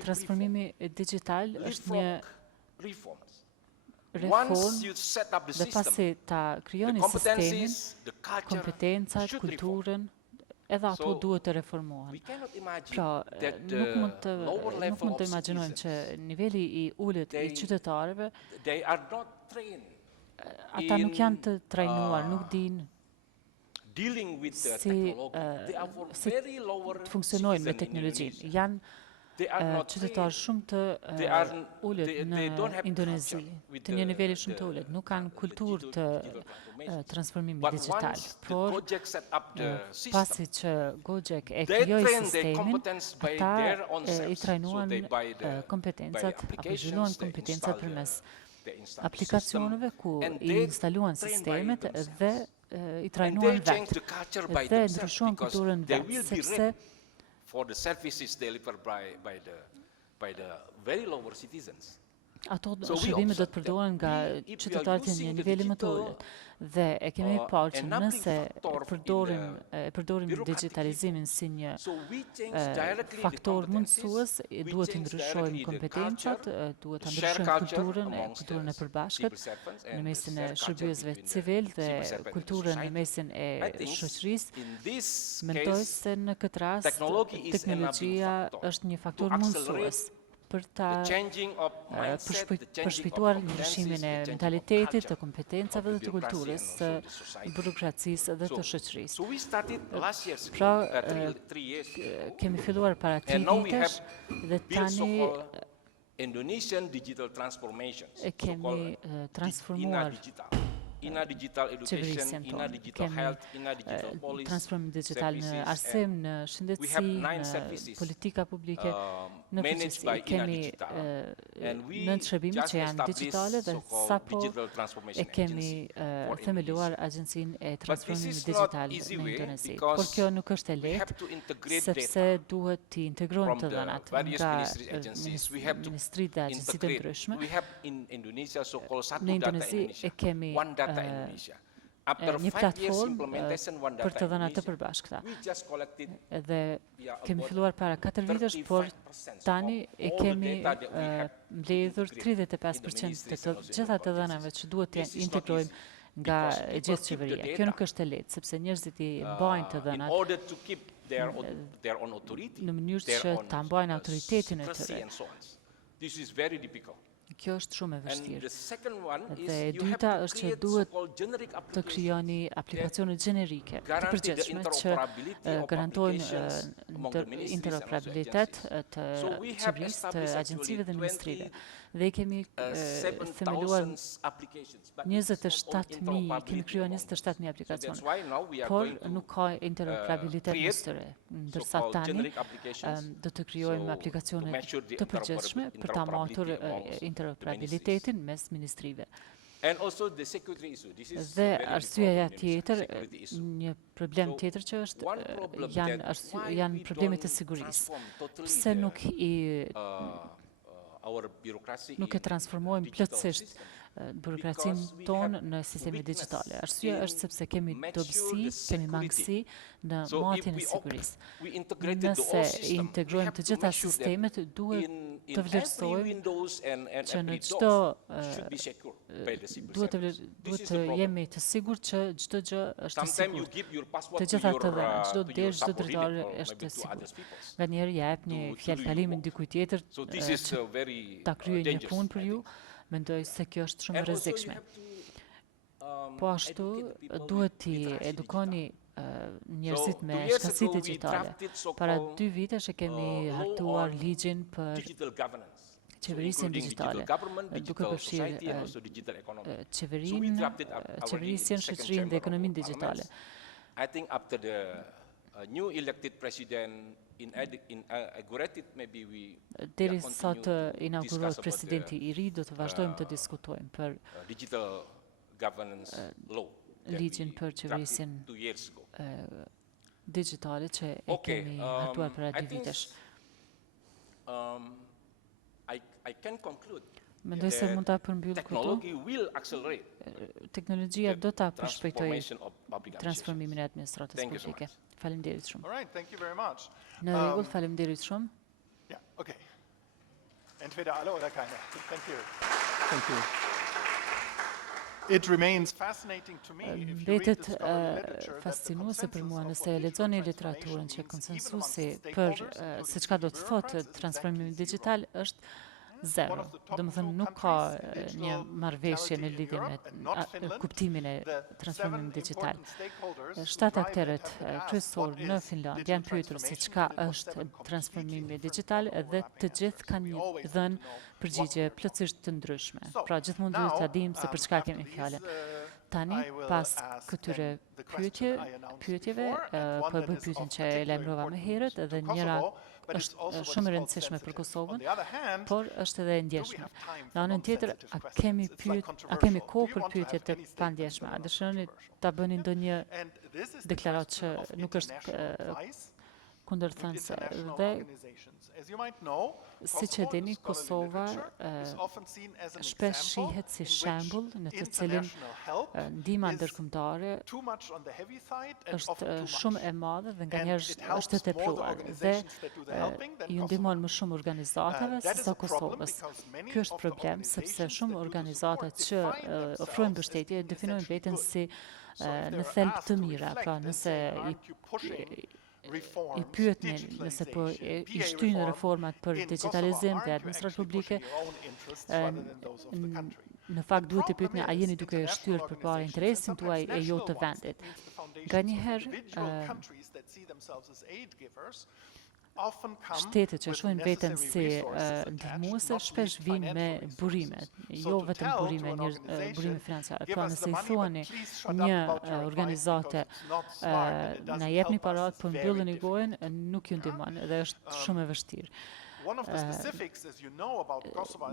transformimi digital është një reformë dhe pasi ta krijoni sistemin, kompetencat, kulturën, edhe ato duhet të reformohen. Pra, nuk mund të imagjinojmë që niveli i ulët i qytetarëve, ata nuk janë të trajnuar, nuk dinë si të funksionojnë me teknologjinë. Janë qytetarë shumë të ulët në Indonezi, të një niveli shumë të ulët, nuk kanë kulturë të transformimit digital, por pasi që Gojek e krijoi sistemin, ata i trajnuan kompetencat, apo zhvilluan kompetencat përmes aplikacioneve ku i instaluan sistemet dhe i trajnuan vetë, dhe ndryshuan kulturën vetë, sepse for the services delivered by the very lower citizens. Ato shërbime do të përdoren nga qytetarët e një niveli më të ulët. Dhe e kemi parë që nëse përdorim digitalizimin si një faktor mundësues, duhet të ndryshojmë kompetencat, duhet të ndryshojmë kulturën e përbashkët në mesin e shërbyesve civil dhe kulturën në mesin e shoqërisë. Mendoj se në këtë rast teknologjia është një faktor mundësues. për ta changing of mindset, the changing of përshpejtuar competencies, ndryshimin e the changing of mentalitetit, culture, të kompetencave dhe të bureaucracy kulturës, and të also the society. burokracisë dhe të shoqërisë. So we started last year, Pra, three years ago, kemi filluar para 3 and now we vitesh have dhe built tani so-called Indonesian digital transformations, e kemi transformuar INA digital education, qeverisjen INA tonë. digital Kemi health, INA digital policy, transformim digital në services, arsim, në we shëndetësi, have 9 në services, politika publike, në managed përgjithësi. by INA Kemi digital. And we 9 shërbime just që janë digjitale dhe established sapo digital transformation e kemi agency for themeluar Indonesia. agjencinë e But this transformimit is digital not easy në way Indonezi. because Por kjo nuk është e we have lehtë, to integrate sepse data duhet të integrojmë from të the dhënat various nga ministry agencies. We have to ministritë dhe agjencitë e integrate. ndryshme. We have in Indonesia so-called Në Satu Data Indonezi Indonesia, e kemi One Data Indonesia. After një 5 years platformë implementation, One për Data të dhënat të Indonesia, përbashkëta. we just collected Edhe yeah, kemi about filluar para 4 vitesh, por 35% tani of e all the kemi data that we have mbledhur integrated 35% in the të ministries and also in gjitha the të dhënave që duhet të This is not integrojmë easy, nga because e people gjithë keep the qeveria. data, Kjo nuk është e lehtë, sepse njerëzit i mbajnë të in dhënat order to keep their own authority, në mënyrë their që own, ta mbajnë autoritetin e secrecy tyre. and so on. This is very difficult. Kjo është shumë e And the vështirë. second one Dhe is e you have dyta to është që create duhet so-called generic të applications krijoni aplikacione gjenerike të guarantee the përgjithshme që interoperability of garantojnë applications among the ministries and also interoperabilitet agencies. të So we have qeverisë, të established agjencive dhe actually ministrive. Dhe i kemi 7,000 themeluar applications, but it's not all 27.000, kemi krijuar interoperability. 27.000 So aplikacione. that's why now we are Por going to nuk ka interoperabilitet në create sëre, ndërsa so-called tani generic applications. do të krijojmë So, aplikacione to measure the të përgjithshme për ta matur interoperability amongst the interoperabilitetin mes ministrive. And also the security issue. This is Dhe a very big arsyeja problem in tjetër, security issue. një problem So, tjetër që është one problem janë that why janë we problemet e don't sigurisë. transform totally Pse the, nuk our bureaucracy nuk e in transformojmë digital plotësisht system? burokracinë Because we tonë have në sisteme weakness digjitale. Arsyeja in është sepse kemi make dobësi, sure the kemi security. mangësi në So if matjen e we sigurisë. we integrated the Nëse whole system, we integrojmë have të to gjitha make sure that sistemet, duhet in të every vlerësojmë Windows and që në every çdo DOS should be secure by the civil duhet të service. This duhet is të the problem. jemi të sigurt që çdo gjë është e Sometimes you sigurt. give your password Të to gjitha your, të dhëna, çdo to your derë, çdo subordinate dritar or është maybe e to sigurt. other people's. Nganjëherë jep një To fjalë do kalimi your dikujt tjetër So this is që very ta kryejë një dangerous, punë për I ju. think. Mendoj se kjo është shumë e And also you rrezikshme. have to, Po ashtu educate the people duhet with t'i literacy edukoni njerëzit So, me 2 years shkasi ago we digjitale. drafted so-called, Para 2 vitesh e kemi law hartuar on ligjin për digital governance. So qeverisjen including digjitale, digital government, duke digital përfshirë society and also digital economy. So we qeverinë, drafted already in qeverisjen, the second shoqërinë chamber dhe of ekonominë the digjitale. parliaments. I think after the new elected president inaugurated, maybe we Deri continue sa të to inaugurohet discuss about presidenti i ri, do të vazhdojmë të diskutojmë për digital governance law that ligjin we për qeverisjen drafted 2 years ago. digjitale që e Okay, kemi hartuar para I 2 think, vitesh. I can conclude Mendoj se mund ta përmbyll këtu. technology will accelerate Teknologjia do ta përshpejtojë transformation of public administration. transformimin e administratës Thank you so publike. much. Faleminderit shumë. All right, thank you very much. Në rregull, faleminderit shumë. Yeah, okay. Entweder alle oder keiner. Thank you. Thank you. It remains fascinating to me if you read the Mbetet scholarly literature that the fascinuese për mua consensus nëse of e lexoni digital literaturën që transformation means konsensusi even among për stakeholders, se çka do të thotë bureaucrats, is transformimi exactly digital është zero. Domethënë nuk ka një marrëveshje në lidhje me kuptimin e transformimit digital. 7 aktorët kryesor në Finland janë pyetur se çka është transformimi digital dhe të gjithë kanë dhënë përgjigje plotësisht të ndryshme. Pra gjithmonë duhet ta dimë se për çka kemi fjalën. Tani, pas këtyre pyetjeve, po e bëj pyetjen që e lajmërova më herët dhe njëra është shumë e rëndësishme për Kosovën, por është edhe e ndjeshme. Në anën tjetër, a kemi kohë për pyetje të pandjeshme? A dëshironi ta bëni ndonjë deklaratë që nuk është kundërthënëse? Dhe siç e dini, Kosova shpesh shihet si shembull në të cilin ndihma ndërkombëtare është shumë e madhe dhe nganjëherë është e tepruar dhe ju ndihmon më shumë organizatave se sa Kosovës. Ky është problem sepse shumë organizata që ofrojnë mbështetje definojnë veten si në thelb të mira, pra nëse i pyetni nëse po i shtyjnë reformat për digitalizim dhe administratë publike, në fakt duhet të pyetni a jeni duke shtyrë përpara interesin tuaj e jo të vendit. Nganjëherë shtetet që shohin veten si ndihmuese shpesh vijnë me burime, jo vetëm burime financiare. Pra nëse i thuani një organizate na jepni parat për mbyllni gojën, nuk ju ndihmon dhe është shumë e vështirë.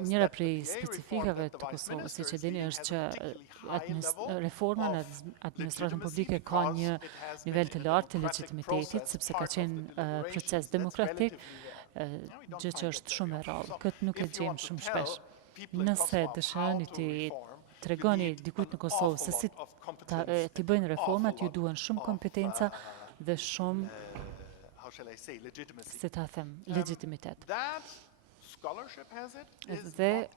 Njëra prej specifikave të Kosovës, siç e dini, është që reforma në administratën publike ka një nivel të lartë të legitimitetit, sepse ka qenë proces demokratik, gjë që është shumë e rrallë. Këtë nuk e gjejmë shumë shpesh. Nëse dëshironi të tregoni dikujt në Kosovë se si t'i bëjnë reformat, ju duhen shumë kompetenca dhe shumë si ta them, legitimitet. Dhe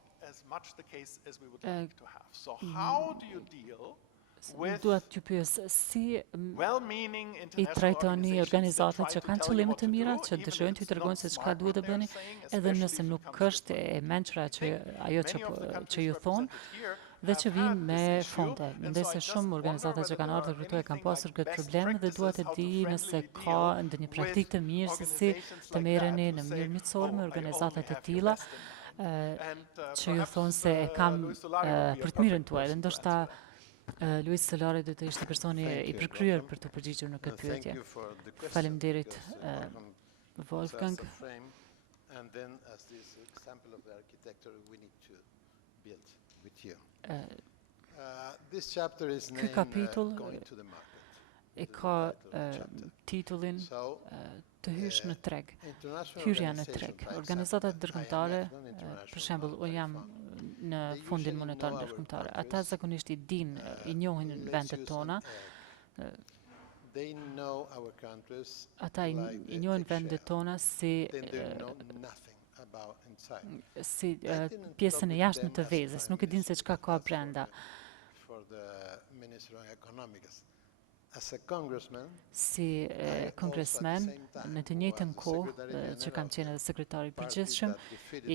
duhet t'ju pyes si i trajtoni organizatat që kanë qëllime të mira, që dëshirojnë t'ju tregojnë se çka duhet të bëni, edhe nëse nuk është e mençura që ajo që ju thonë, dhe që vinë me fonde. Mendoj se shumë organizata që kanë ardhur këtu e kanë pasur këtë problem dhe duhet të di nëse ka ndonjë praktikë të mirë se si të merreni në mënyrë miqësore me organizata të tilla që ju thonë se e kam për të mirën tuaj. Dhe ndoshta Luis Solari do të ishte personi i përkryer për të përgjigjur në këtë pyetje. Faleminderit Wolfgang. And then as this example of the architecture we need to build with you. This chapter is named Going to the Market. E ka titullin të hysh në treg, hyrja në treg. Organizatat ndërkombëtare, për shembull, unë jam në Fondin Monetar Ndërkombëtar. Ata zakonisht i njohin vendet tona. Ata i njohin vendet tona si pjesën e jashtme të vezës, nuk e din se çka ka brenda. Si kongresmen, në të njëjtën kohë që kam qenë edhe sekretari i përgjithshëm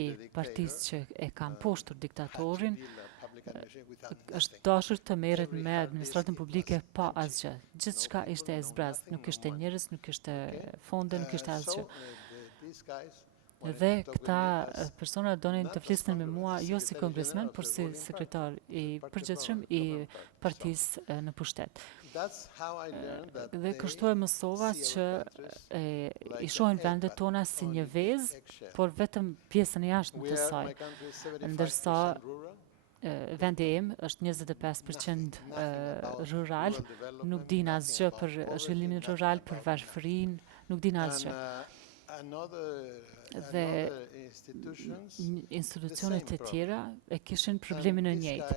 i partisë që e kam poshtur diktatorin, është dashur të merret me administratën publike pa asgjë. Gjithçka ishte e zbrazët, nuk ishte njerëz, nuk ishte fonde, nuk ishte asgjë. Dhe këta persona donin të flisnin me mua jo si kongresmen, por si sekretar i përgjithshëm i partisë në pushtet. Dhe kështu e mësova që i shohin vendet tona si një vezë, por vetëm pjesën e jashtme të saj. Ndërsa vendi im është 25% rural, nuk din asgjë për zhvillimin rural, për varfërinë, nuk din asgjë. Dhe institucionet e tjera e kishin problemin e njëjtë.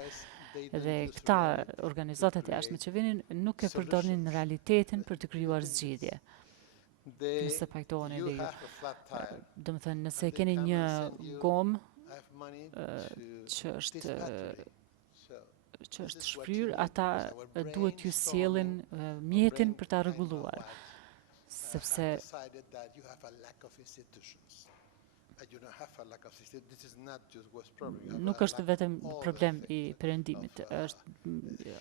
Dhe këta organizatat e jashtme që vinin nuk e përdornin në realitetin për të krijuar zgjidhje. Nëse pajtohen edhe ju. Domethënë, nëse keni një gomë që është shpryr, ata duhet ju sjellin mjetin për ta rregulluar. Sepse nuk është vetëm problem i perëndimit,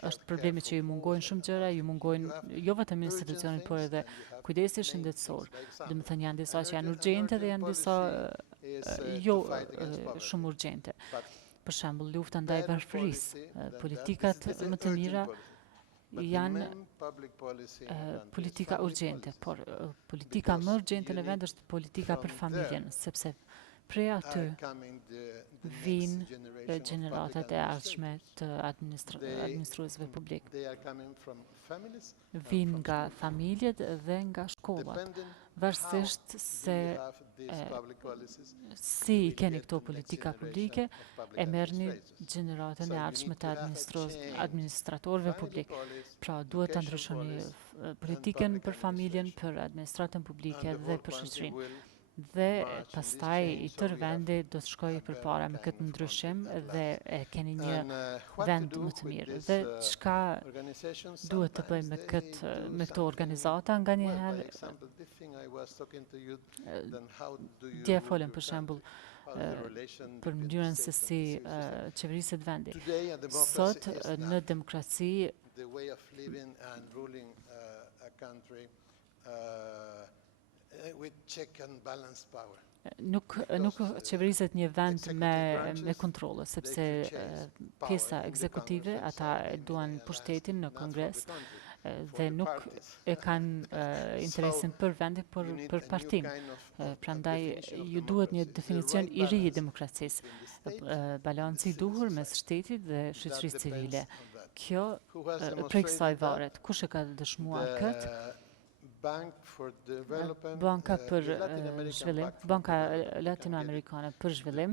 është problemi që ju mungojnë shumë gjëra, ju mungojnë jo vetëm institucionet, por edhe kujdesi shëndetësor. Domethënë janë disa që janë urgjente dhe janë disa jo shumë urgjente. Për shembull, lufta ndaj varfërisë, politikat më të mira janë politika urgjente, por politika më urgjente në vend është politika për familjen, sepse prej aty vinë gjeneratat e ardhshme të administruesve publik. Vinë nga familjet dhe nga shkollat, varësisht se si i keni këto politika publike, e merrni gjeneratën e ardhshme të administratorëve publik. Pra, duhet të ndryshoni politikën për familjen, për administratën publike dhe për shoqërinë. dhe pastaj I tërë vendi do të shkojë përpara me këtë ndryshim dhe e keni një vend më të mirë. Dhe çka duhet të bëjmë me këto organizata nganjëherë? Dje folëm për shembull për mënyrën se si qeveriset vendi. Sot në demokraci the way of living and ruling a country with check and balance power. Nuk qeveriset një vend me kontrole, sepse pjesa ekzekutive, ata e duan pushtetin në kongres dhe nuk e kanë interesin për vendin, por për partin. Prandaj ju duhet një definicion I ri I demokracisë, balanci I duhur mes shtetit dhe shoqërisë civile. Kjo prej kësaj varet. Kush e ka dëshmuar këtë? Banka për zhvillim, Banka Latinoamerikane për zhvillim.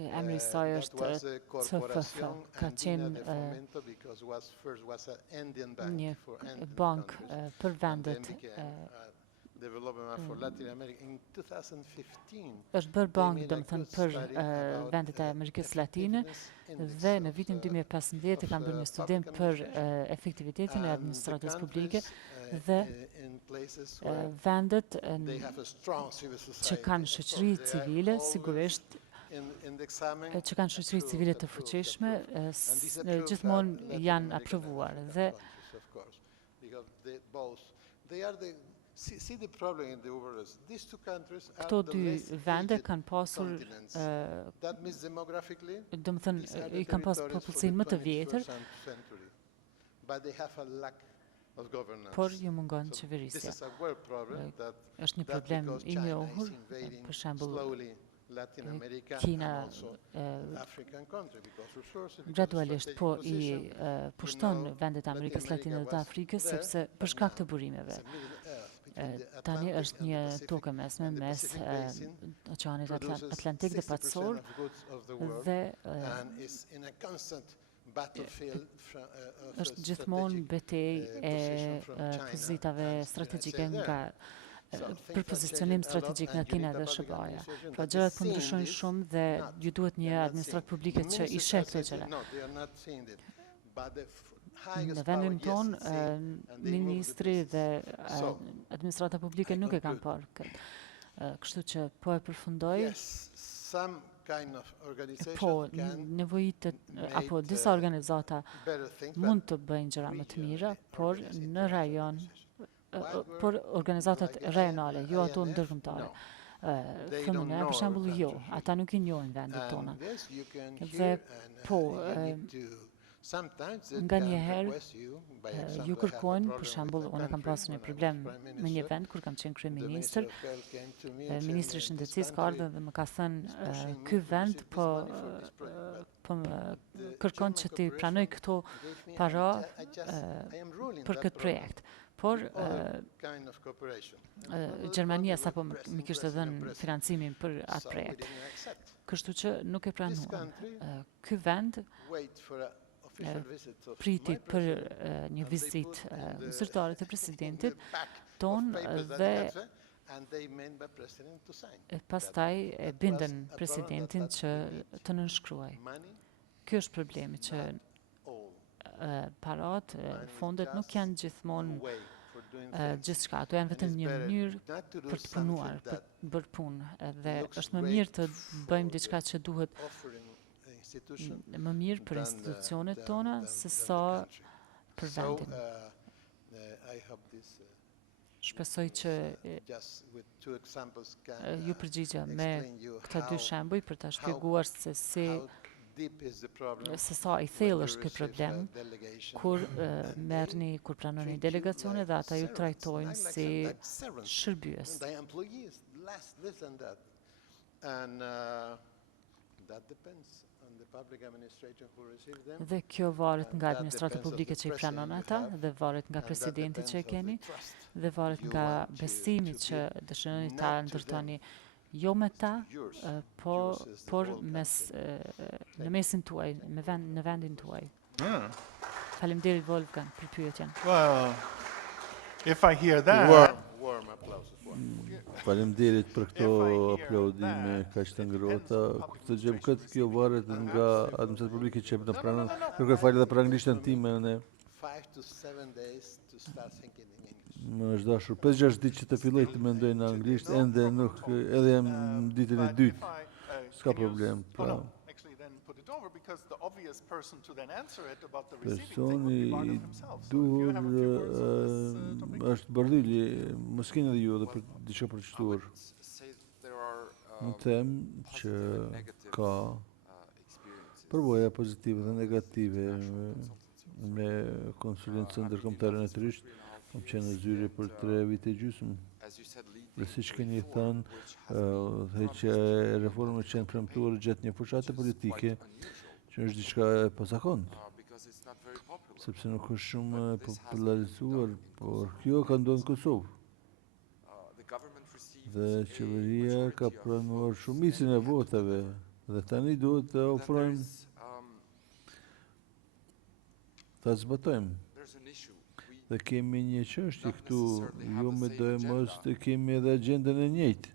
Emri I saj është CFF, ka qenë një bankë për vendet është bërë bankë domethënë për vendet e Amerikës Latine dhe në vitin 2015 kanë bërë një studim për efektivitetin e administratës publike dhe vendet që kanë shoqëri civile sigurisht që kanë shoqëri civile të fuqishme gjithmonë janë aprovuar dhe këto dy vende kanë pasur domethënë I kanë pasur popullsinë më të vjetër por ju mungon qeverisja. Është një problem I njohur, për shembull Kina gradualisht po I pushton vendet e Amerikës Latine dhe të Afrikës sepse për shkak të burimeve. Tani është një tokë mesme mes Oqeanit Atlantik dhe Patsor dhe është gjithmonë betejë e pozitave strategjike nga për pozicionim strategjik në Kina dhe SBA-ja. Pra gjërat po ndryshojnë shumë dhe ju duhet një administratë publike që I sheh këto gjëra. Në vendin tonë, ministri dhe administrata publike nuk e kanë parë këtë. Kështu që po e përfundoj. Po, nevojitet apo disa organizata mund të bëjnë gjëra më të mira, por në rajon por organizatat rajonale, jo ato ndërkombëtare. Femëna, për shembull, jo, ata nuk I njohin vendet tona. Dhe po, nganjëherë ju kërkojnë, për shembull, unë kam pasur një problem me një vend kur kam qenë kryeministër. Ministri I Shëndetësisë ka ardhur dhe më ka thënë ky vend po më kërkon që ti pranoj këto para për këtë projekt. Por Gjermania sapo më kishte dhënë financimin për atë projekt. Kështu që nuk e pranuam. Ky vend priti për një vizitë zyrtare të presidentit ton dhe pastaj e bindën presidentin që të nënshkruaj. Ky është problemi që parat, fondet nuk janë gjithmonë gjithçka, ato janë vetëm një mënyrë për të punuar, për të bërë punë, dhe është më mirë të bëjmë diçka që duhet më mirë për institucionet tona se sa për vendin. Shpresoj që ju përgjigja me këta dy shembuj për ta shpjeguar se sa I thellë është ky problem kur kur pranoni delegacione dhe ata ju trajtojnë si shërbyes. Dhe kjo varet nga administrata publike që I pranon ata dhe varet nga presidenti që e keni dhe varet nga besimi që dëshironi ta ndërtoni jo me ta, por në mesin tuaj, në vendin tuaj. Faleminderit Wolfgang për pyetjen. Well, If I hear that, Warm applause. Faleminderit për këto aplaudime kaq të ngrohta. Kur të dëgjojmë këtë, kjo varet nga administracia publike që në pranon. Kërkoj falje edhe për anglishtën time ne. 5 to 7 days to start thinking in English. Më është dashur 5-6 ditë që të filloj të mendoj në anglisht, ende nuk edhe jam ditën e dytë. S'ka problem. Pra. Personi I duhur është Bardhyli, mos keni edhe ju edhe për diçka për të shtuar. Në them që ka përvoja pozitive dhe negative me konsulencën ndërkombëtare natyrisht. Kam qenë në zyre për 3 vite e gjysmë. Dhe siç keni thënë, që reformat që janë premtuar gjatë një fushate politike, që është diçka e pozakontë. Sepse nuk është shumë popularizuar, por kjo ka ndodhur në Kosovë. Dhe qeveria ka pranuar shumicën e votave dhe tani duhet të ofrojmë ta zbatojmë. Dhe kemi një çështje këtu, jo me dojmos të kemi edhe agjendën e njëjtë.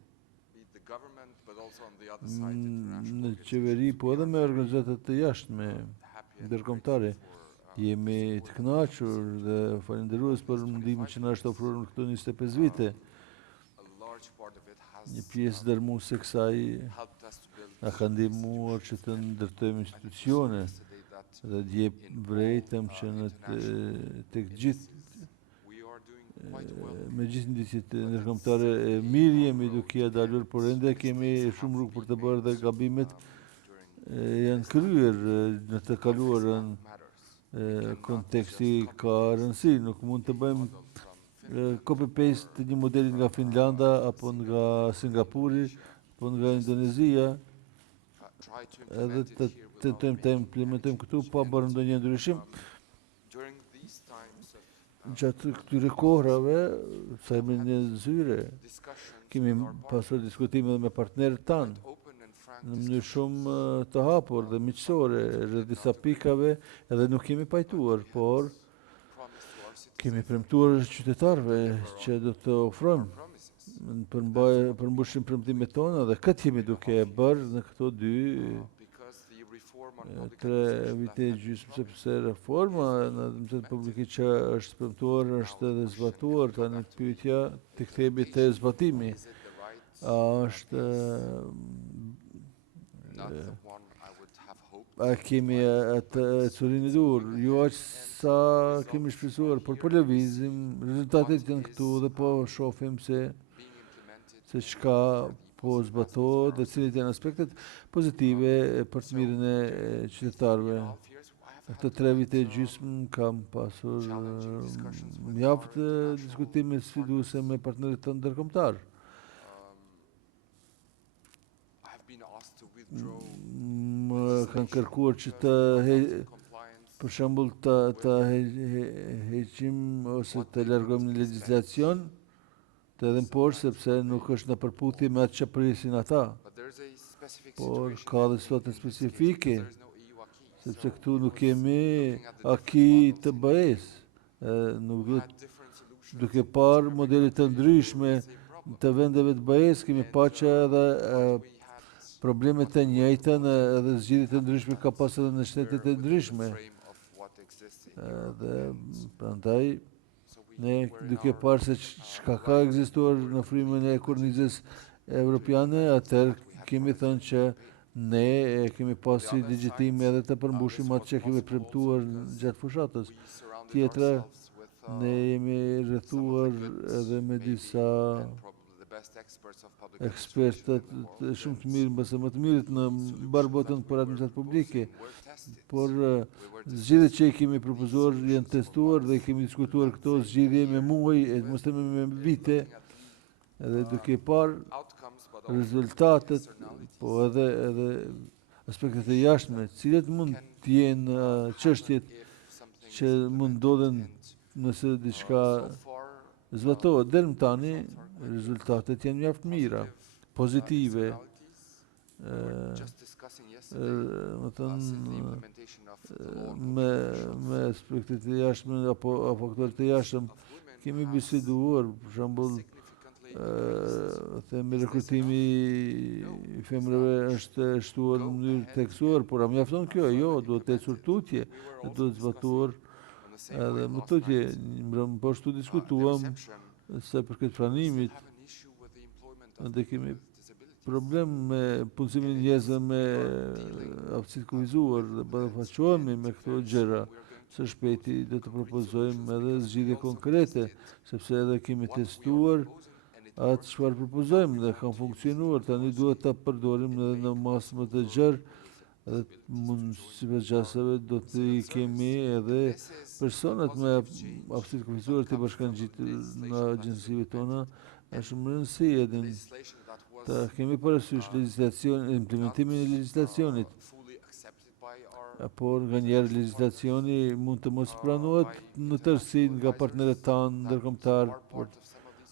Në qeveri, po edhe me organizatat të jashtme, ndërkombëtare, jemi të kënaqur dhe falenderues për ndihmën që na është ofruar në këto 25 vite. Një pjesë dërmuese e kësaj na ka ndihmuar që të ndërtojmë institucione dhe të jep vërejtëm që në tek gjithë me gjithë ndicit ndërkombëtare mirë jemi duke ia dalur, por ende kemi shumë rrugë për të bërë dhe gabimet janë kryer në të kaluarën. Konteksti ka rëndësi, nuk mund të bëjmë copy-paste të një modeli nga Finlanda apo nga Singapuri apo nga Indonesia edhe të tentojmë të implementojmë këtu pa bërë ndonjë ndryshim. Gjatë këtyre kohrave, sa jemi në zyre, kemi pasur diskutime dhe me partnerët tanë në mënyrë shumë të hapur dhe miqësore rreth disa pikave, edhe nuk kemi pajtuar, por kemi premtuar qytetarëve që do të ofrojmë përmbushim premtimet tona dhe këtë jemi duke bërë në këto 3 vite e gjysmë, sepse reforma në administratën publike që është premtuar është edhe zbatuar. Tani pyetja të kthehemi te zbatimi. A kemi atë curin e dur, jo aq sa kemi shpresuar, por po lëvizim, rezultatet janë këtu dhe po shohim se çka po zbatohet dhe cilat janë aspektet pozitive për të mirën e qytetarëve. Këto 3 vite e gjysmë kam pasur mjaft diskutime sfiduese me partnerët të ndërkombëtar. Më kanë kërkuar që të për shembull të heqim ose të largojmë një legjislacion të edhe poshtë, sepse nuk është në përputhje me atë që prisin ata. Por ka dhe situatë specifike, sepse këtu nuk kemi aki të BE-s. Nuk duke parë modele të ndryshme të vendeve të BE-s, kemi pa që edhe problemet të njëjta edhe zgjidhje të ndryshme ka pas edhe në shtetet e ndryshme. Dhe prandaj ne duke parë se çka ka ekzistuar në frymën e kornizës evropiane, atëherë kemi thënë që ne kemi pasi legjitim edhe të përmbushim atë që kemi premtuar gjatë fushatës. Tjetra, ne jemi rrethuar edhe me disa ekspertët shumë të mirë, mbase më të mirët në mbar botën për administratë publike, por zgjidhjet që i kemi propozuar janë testuar dhe kemi diskutuar këto zgjidhje me muaj, mos të me vite, edhe duke parë rezultatet, po edhe aspektet e jashtme, cilat mund të jenë çështjet që mund ndodhen nëse diçka zbatohet. Deri më tani rezultatet janë mjaft mira, pozitive. Më thënë, me aspektet e jashtme apo faktorët e jashtëm, kemi biseduar, për shembull, themi rekrutimi I femrave është shtuar në mënyrë tekstuar, por a mjafton kjo? Jo, duhet të ecur tutje, duhet zbatuar edhe më tutje. Po ashtu diskutuam se për këtë pranimit dhe kemi problem me punësimin e njerëzve me aftësi të kufizuar dhe ballafaqohemi me këto gjëra. Së shpejti do të propozojmë edhe zgjidhje konkrete, sepse edhe kemi testuar atë çfarë propozojmë dhe ka funksionuar. Tani duhet ta përdorim edhe në masë më të gjerë edhe mund sipas gjasave do të kemi edhe personat me aftësi të kufizuar të bashkangjitur në agjencive tona. Është shumë rëndësi edhe ta kemi parasysh implementimin e legjislacionit. Por nga njerë legjislacioni mund të mos pranohet në tërësi nga partnerët tanë ndërkombëtar, por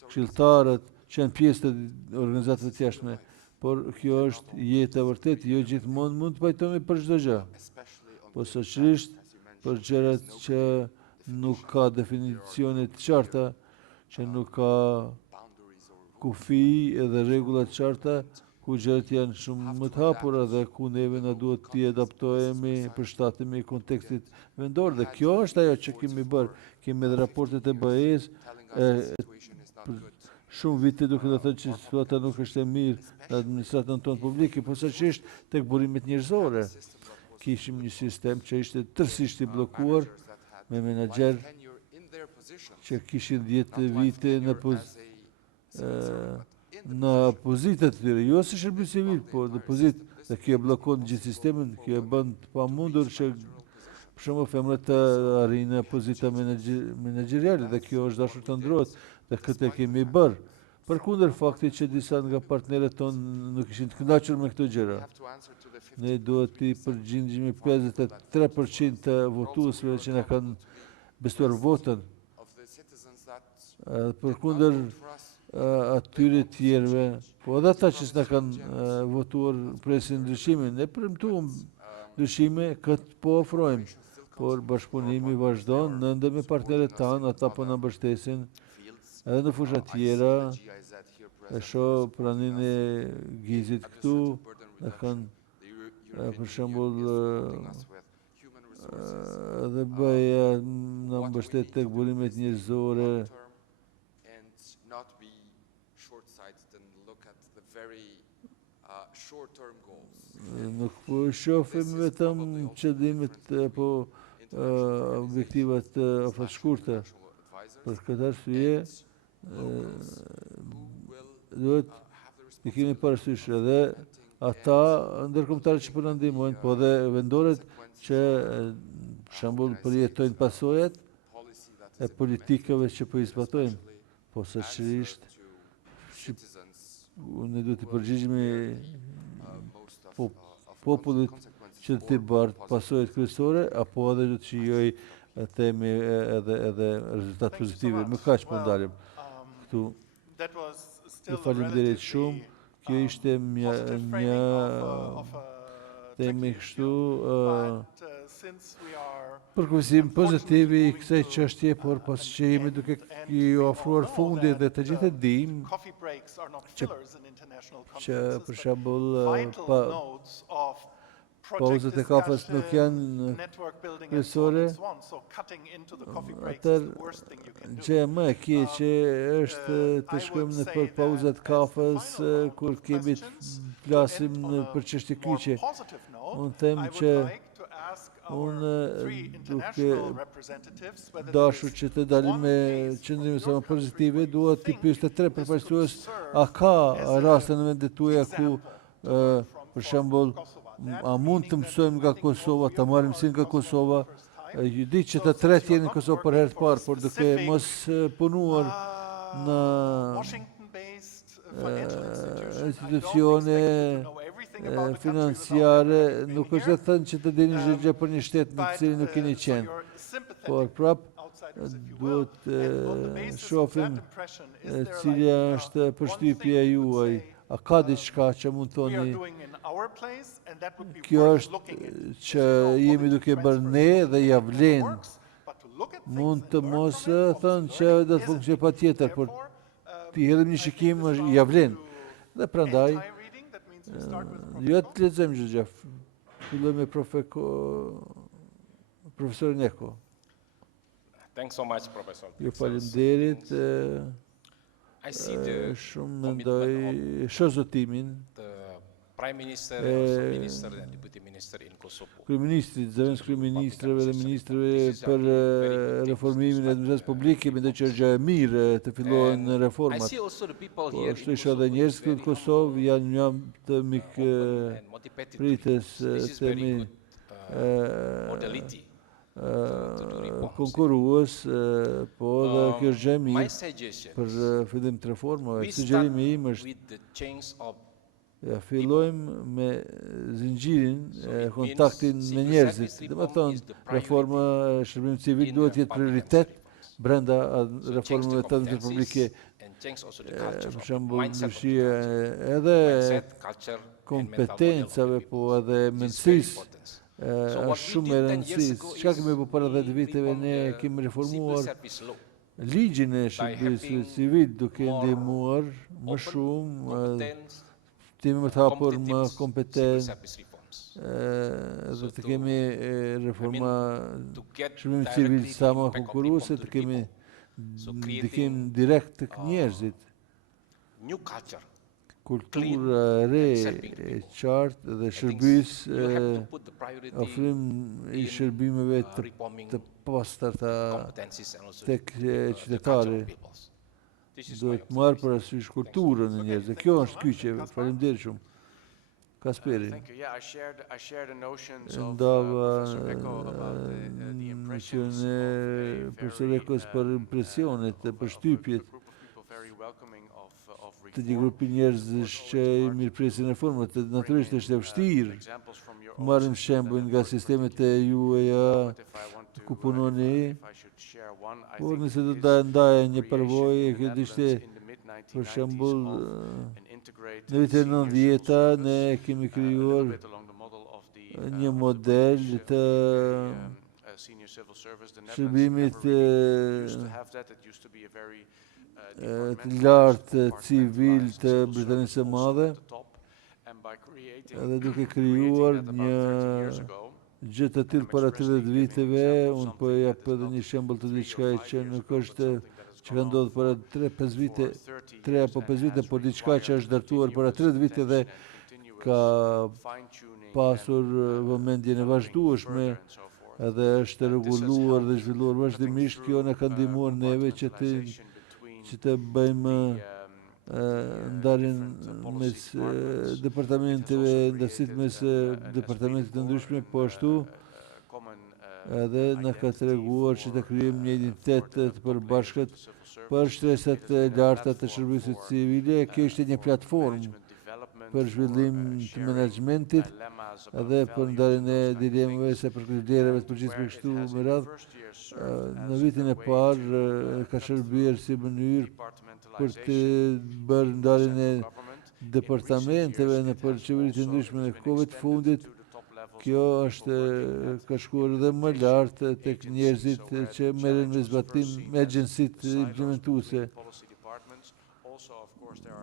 këshilltarët që janë pjesë të organizatave të jashtme. Por kjo është jeta vërtet, jo gjithmonë mund të pajtohemi për çdo gjë. Po sërish për gjërat që nuk ka definicione të qarta, që nuk ka kufi edhe rregulla të qarta, ku gjërat janë shumë më të hapura dhe ku neve na duhet t'i adaptohemi, përshtatemi kontekstit vendor. Dhe kjo është ajo që kemi bërë. Kemi edhe raportet e BE-s shumë vite duke të thënë që situata nuk është e mirë në administratën tonë publike, posaçërisht tek burimet njerëzore. Kishim një sistem që ishte tërësisht I bllokuar me menaxher që kishin 10 vite në pozitat të tyre, jo si shërbim civil, po në pozitë, dhe kjo e bllokon gjithë sistemin, kjo e bën të pamundur që për shembull femrat të arrijnë pozita menaxheriale dhe kjo është dashur të ndrohet dhe këtë e kemi bërë. Përkundër faktit që disa nga partnerët tonë nuk ishin të kënaqur me këto gjëra. Ne duhet të përgjigjemi 53% të votuesve që na kanë besuar votën. Përkundër atyre tjerëve, po edhe ata që s'na kanë votuar presin ndryshimin, ne premtuam ndryshime, këtë po ofrojmë, por bashkëpunimi vazhdon nëndë me partnerët tanë, ata po na mbështesin, edhe në fusha tjera, e shoh pranin e Gizit këtu, ne kanë për shembull edhe BE-ja na mbështet tek burimet njerëzore. Nuk po shohim vetëm qëllimet apo objektivat afat shkurtë. Për këtë arsye duhet të kemi parasysh edhe ata ndërkombëtarë që po na ndihmojnë, po edhe vendorët që për shembull përjetojnë pasojat e politikave që po I zbatojmë. Posaçërisht ne duhet të përgjigjemi popullit që të bardh pasojat kryesore, apo edhe do të shijoj themi edhe rezultat pozitive. Më kaq po ndalim këtu. Ju faleminderit shumë. Kjo ishte një themi kështu përkufizim pozitiv I kësaj çështje, por pas që jemi duke I ofruar fundi dhe të gjithë dim që për shembull pauzat e kafes nuk janë kryesore, atëherë gjëja më e keqe është të shkojmë në për pauzat kafes kur kemi të flasim për çështje kyçe. Unë them që unë duke dashur që të dalim me qëndrime sa më pozitive, dua t'i pyes të tre përfaqësues, a ka raste në vendet tuaja ku për shembull a mund të mësojmë nga Kosova, të marrim mësim nga Kosova? Ju di që të tretë jeni në Kosovë për herë të parë, por duke mos punuar në institucione financiare, nuk është të thënë që të dini çdo gjë për një shtet në të cilin nuk keni qenë. Por prap duhet shohim cila është përshtypja juaj. A ka diçka që mund thoni kjo është që jemi duke bërë ne dhe ja vlen, mund të mos thënë që do të funksionojë patjetër, por ti hedhim një shikim ja vlen. Dhe prandaj jo të lexojmë çdo gjë. Fillojmë me profesorin Eko. Thanks so much, Professor. Ju faleminderit. Shumë mendoj shoqëtimin. Prime Minister, also Minister and Deputy Minister in Kosovo. Kryeministrit, zëvendës kryeministrave dhe ministrave për reformimin e administratës publike, mendoj që është gjë e mirë të fillohen reformat. Po ashtu isha edhe njerëz këtu në Kosovë janë një të mikpritës temi konkurrues, po dhe kjo është gjë e mirë për fillim të reformave. Sugjerimi im është fillojmë me zinxhirin, kontaktin me njerëzit. Dhe më thonë, reforma e shërbimit civil duhet jetë prioritet brenda reformave të administratës publike. Për shembull, ndryshia edhe kompetencave, po edhe mendësisë është shumë e rëndësishme. Çka kemi bërë para 10 viteve, ne kemi reformuar ligjin e shërbimit civil duke ndihmuar më shumë timi më të hapur, më kompetent, dhe të kemi reforma shërbimit civil sa më konkurruese, të kemi ndikim direkt të njerëzit. Kultura re e qartë dhe shërbis, ofrim i shërbimeve të pastarta tek qytetari. Duhet marrë parasysh kulturën e njerëzve. Kjo është kyçe. Faleminderit shumë. Kasperi. Ndava misionin e profesor Ekos për impresionet, për shtypjet të një grupi njerëzish që i mirëpresin reformat. Natyrisht është e vështirë. Marrim shembull nga sistemet e juaja ku punoni. Por nëse do të ndaja një përvojë, këtë ishte, për shembull, në vitin 90-ta ne kemi krijuar një model të shërbimit të lartë civil të Britanisë së Madhe, edhe duke krijuar një gjë të tillë para 30 viteve, unë po jap edhe një shembull të diçka që nuk është që ka ndodhur para 3 apo 5 vite, por diçka që është dartuar para 30 vite dhe ka pasur vëmendjen e vazhdueshme edhe është rregulluar dhe zhvilluar vazhdimisht. Kjo na ka ndihmuar neve që të bëjmë ndarjen mes departamenteve, ndasit mes departamentet të ndryshme, po ashtu edhe na ka treguar që të krijojmë një identitet të përbashkët për shtresat e larta të shërbimit civile. Kjo ishte një platformë për zhvillim të menaxhmentit edhe për ndarjen e dilemave se për vlerave të përgjithshme kështu me radhë. Në vitin e parë ka shërbyer si mënyrë për të bërë ndarjen e departamenteve në për qeveritë ndryshme në kohëve të fundit. Kjo ka shkuar edhe më lart tek njerëzit që merren me zbatim me agjencitë implementuese.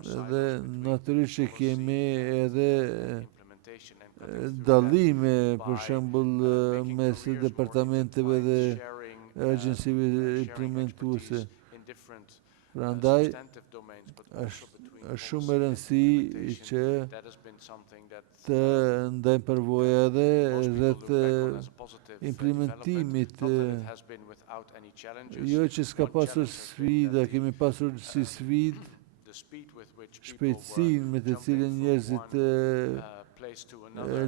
Dhe natyrisht kemi edhe dallime, për shembull mes departamenteve dhe agjencive implementuese. Prandaj është shumë e rëndësishme që të ndajmë përvoja edhe rreth implementimit. Jo që s'ka pasur sfida, kemi pasur si sfidë shpejtësinë me të cilën njerëzit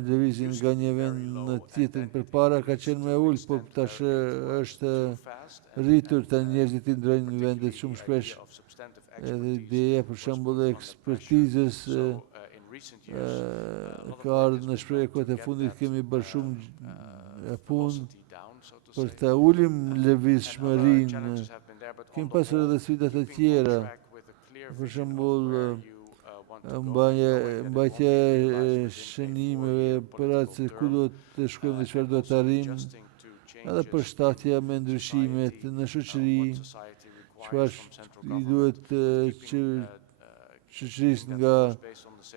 lëvizin nga një vend në tjetrin. Përpara ka qenë më ulë, por tash është rritur, tani njerëzit i ndrojnë vendet shumë shpesh. Edhe ideja për shembull e ekspertizës ka ardhur në shprehje kohët e fundit. Kemi bërë shumë punë për të ulim lëvizshmërinë. Kemi pasur edhe sfida të tjera, për shembull mbajtja e shënimeve për atë se ku do të shkojmë dhe çfarë do të arrijmë, edhe përshtatja me ndryshimet në shoqëri, çfarë i duhet shoqërisë nga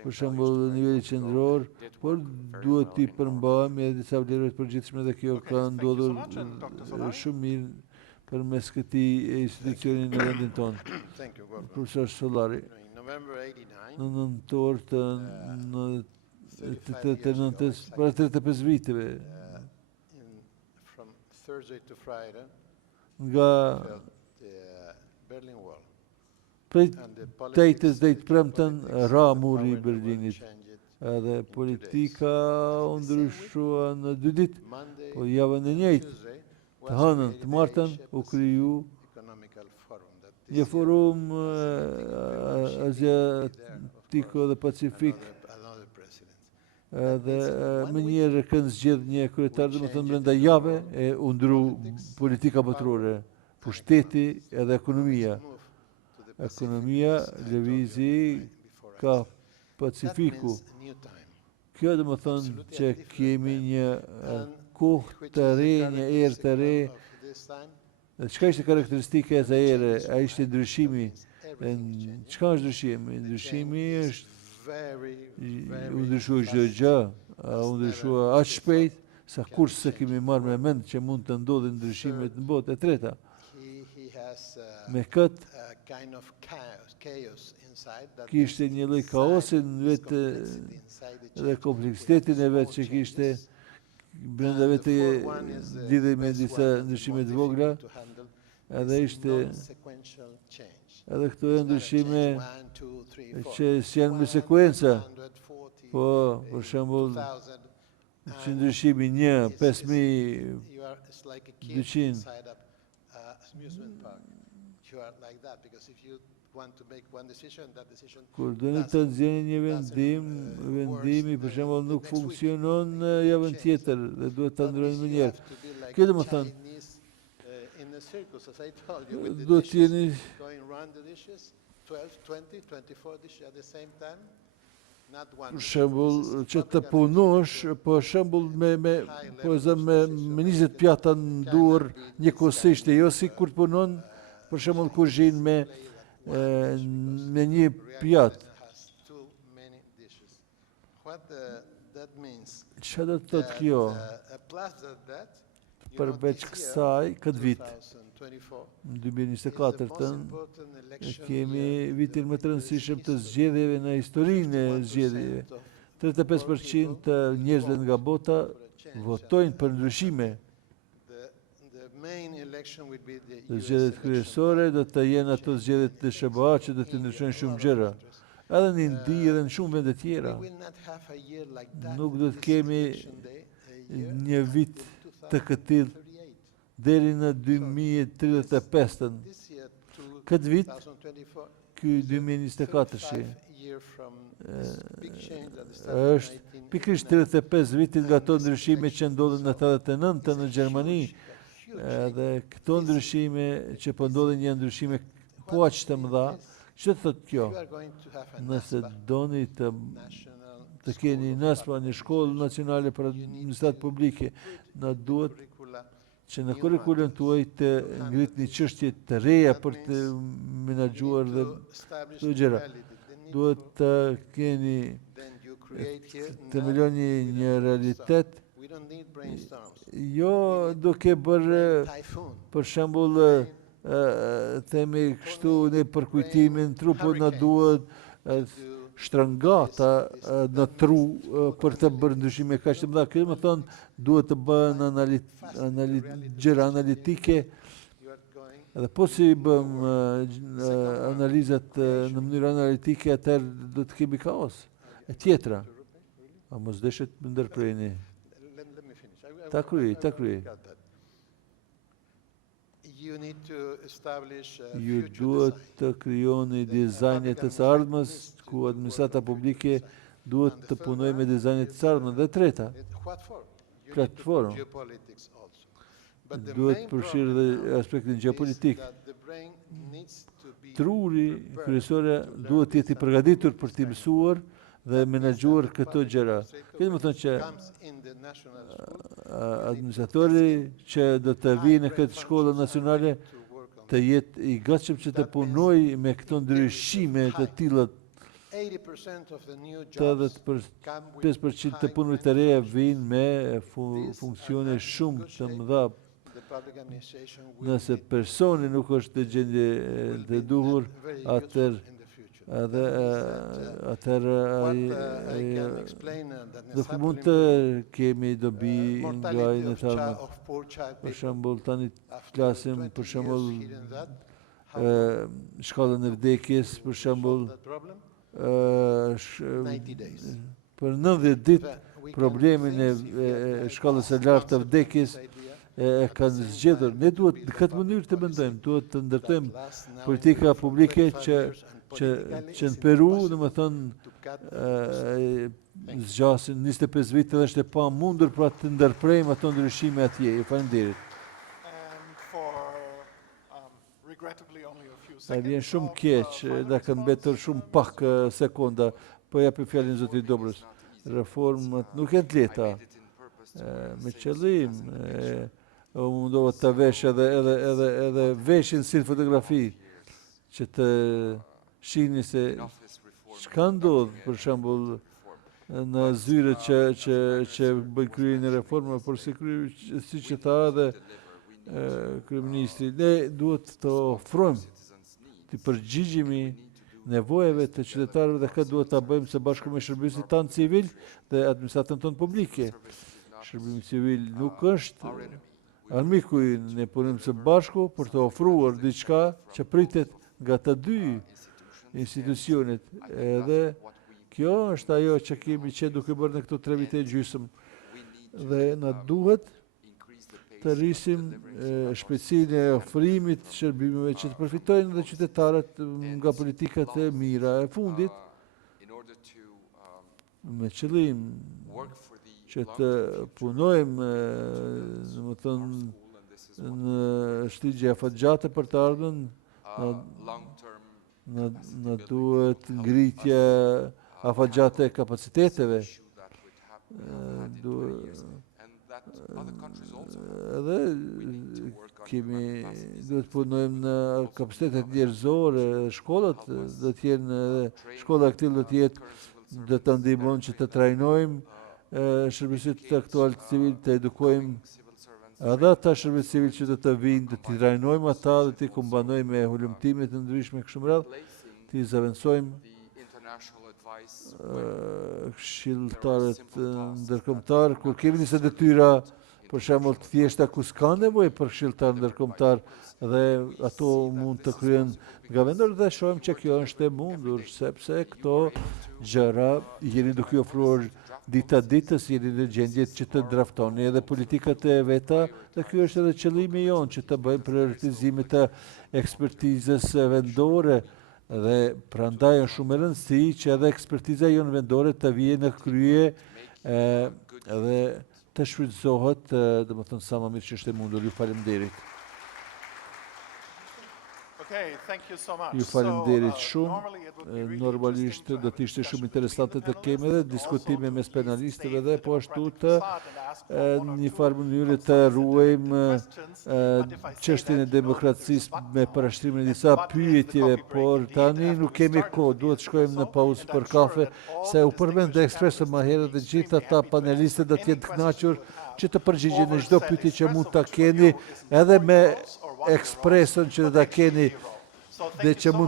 për shembull niveli qendror, por duhet t'i përmbajmë edhe disa vlerave të përgjithshme dhe kjo ka ndodhur shumë mirë përmes këtij institucioni në vendin tonë. Profesor Solari, në nëntor të para 35 viteve, nga prej tejtës dhe të premten ra muri i Berlinit. Edhe politika u ndryshua në 2 ditë, po javën e njëjtë, të hënën, të martën, u kriju një forum aziatiko dhe pacifik, edhe më njerë kënë zgjedh një kryetar, dhe më thënë brenda jave e u ndru politika botërore, pushteti edhe ekonomia. Ekonomia lëvizi ka pacifiku. Kjo dhe më thënë që kemi një kohë të re, një erë të re. Qëka ishte karakteristike e të ere? A ishte ndryshimi? Qëka është ndryshimi? Ndryshimi është u ndryshua gjë gjë, u ndryshua aqë shpejt, sa kur se kemi marrë me mend që mund të ndodhin ndryshimet në botë. E treta, me këtë kishte një lloj kaosin vetë dhe kompleksitetin e vetë që kishte brenda vetë lidhej me disa ndryshime të vogla, edhe ishte edhe këto ndryshime që janë me sekuenca, po për shembull që ndryshimi 5200 kur doni të nxjerrni një vendimi për shembull nuk funksionon javën tjetër dhe duhet ta ndrojnë më njëherë. Kjo do të thonë do të jeni për shembull që të punosh, për shembull me 20 pjata në duar njëkohësisht, jo si kur punon për shembull kuzhinë me një pjatë. Çfarë do të thotë kjo? Përveç kësaj, këtë vit, në 2024, kemi vitin më të rëndësishëm të zgjedhjeve në historinë e zgjedhjeve. 35% të njerëzve nga bota votojnë për ndryshime. Zgjedhjet kryesore do të jenë ato zgjedhjet të SBA që do të ndryshojnë shumë gjëra. Edhe në Indi edhe në shumë vende tjera. Nuk do të kemi një vit të këtill deri në 2035. Këtë vit, ky 2024 është pikërisht 35 vitit nga ato ndryshime që ndodhen në 89 në Gjermani. Edhe këto ndryshime që po ndodhin janë ndryshime po aq të mëdha. Ç'do thotë kjo? Nëse doni të keni NASPA, një shkollë nacionale për administratë publike, na duhet që në kurrikulën tuaj të ngritni çështje të reja për të menaxhuar dhe këto gjëra. Duhet të keni të miloni një realitet, jo duke bërë për shembull themi kështu në përkujtimin truput na duhet shtrëngata në tru për të bërë ndryshime kaq të mëdha. Kjo më thonë duhet të bëhen gjëra analitike, edhe po si bëm analizat në mënyrë analitike, atëherë do të kemi kaos. E tjetra, a mos deshet më ndërprerni. Ta kryej. Ju duhet të krijoni dizajnet e së ardhmës, ku administrata publike duhet të punojë me dizajnet e së ardhmës. Dhe treta, platformë. Duhet përfshirë dhe aspektin gjeopolitik. Truri kryesore duhet të jeti përgatitur për të mësuar dhe menaxhuar këto gjëra. Këtë më thonë që administratori që do të vinë në këtë shkollë nacionale të jetë i gatshëm që të punoj me këto ndryshime të tilla. 85% të punëve të reja vinë me funksione shumë të mëdha. Nëse personi nuk është në gjendje të duhur, atëherë nuk mund të kemi dobi nga inëtarme. Për shembull, tani flasim për shembull shkallën e vdekjes, për shembull për 90 ditë problemin e shkallës së lartë të vdekjes e kanë zgjedhur. Ne duhet në këtë mënyrë të mendojmë, duhet të ndërtojmë politika publike që në Peru, domethënë zgjasin 25 vite dhe është e pamundur pra të ndërprejmë ato ndryshime atje. Ju faleminderit. Vjen shumë keq, da kanë mbetur shumë pak sekonda, po japi fjalën zotit Dobrës. Reformat nuk janë të lehta. Me qëllim mundova të vesh edhe veshin si fotografi që të shihni se çka ndodh, për shembull në zyre që bëjnë kryen e reforma, por si që tha edhe kryeministri, ne duhet të ofrojmë, të përgjigjemi nevojave të qytetarëve dhe këtë duhet ta bëjmë së bashku me shërbimin tanë civil dhe administratën tonë publike. Shërbimi civil nuk është armiku i, ne punojmë së bashku për të ofruar diçka që pritet nga të dy institucionet. Edhe kjo është ajo që kemi qenë duke bërë në këto 3 vite e gjysmë. Dhe na duhet të rrisim shpejtësinë e ofrimit të shërbimeve që të përfitojnë dhe qytetarët nga politikat e mira e fundit, me qëllim që të punojmë në shtigje afatgjate për të ardhmen, në duhet ngritje afatgjate e kapaciteteve. Edhe duhet punojmë në kapacitetet njerëzore, shkollat do të jenë, shkolla e këtij do të jetë, do të ndihmojnë që të trajnojmë shërbimet të aktual civil, të edukojmë edhe ata shërbim civil që do të vinë, do t'i trajnojmë ata dhe t'i kombinojmë me hulumtime të ndryshme kështu me radhë, t'i zaventësojmë këshilltarët ndërkombëtar, kur kemi disa detyra, për shembull të thjeshta ku s'ka nevojë për këshilltar ndërkombëtar dhe ato mund të kryen nga vendor dhe shohim që kjo është e mundur, sepse këto gjëra jeni duke ofruar dita ditës, jeni në gjendje që të draftoni edhe politikat e veta, dhe ky është edhe qëllimi jonë që të bëjmë prioritizime të ekspertizës vendore. Dhe prandaj është shumë e rëndësishme që edhe ekspertiza jonë vendore të vijë në krye dhe të shfrytëzohet, domethënë sa më mirë që është e mundur. Ju faleminderit. Ju faleminderit shumë. Normalisht do të ishte shumë interesante të kemi edhe diskutime mes penalistëve dhe po ashtu të në një farë mënyrë të ruajmë çështjen e demokracisë me parashtrimin e disa pyetjeve, por tani nuk kemi kohë, duhet shkojmë në pauzë për kafe, se u përmend dhe ekspresë më herët dhe gjithë ata panelistët do të jenë të kënaqur që të përgjigjen në çdo pyetje që mund ta keni, edhe me ekspresën që do ta keni dhe që mund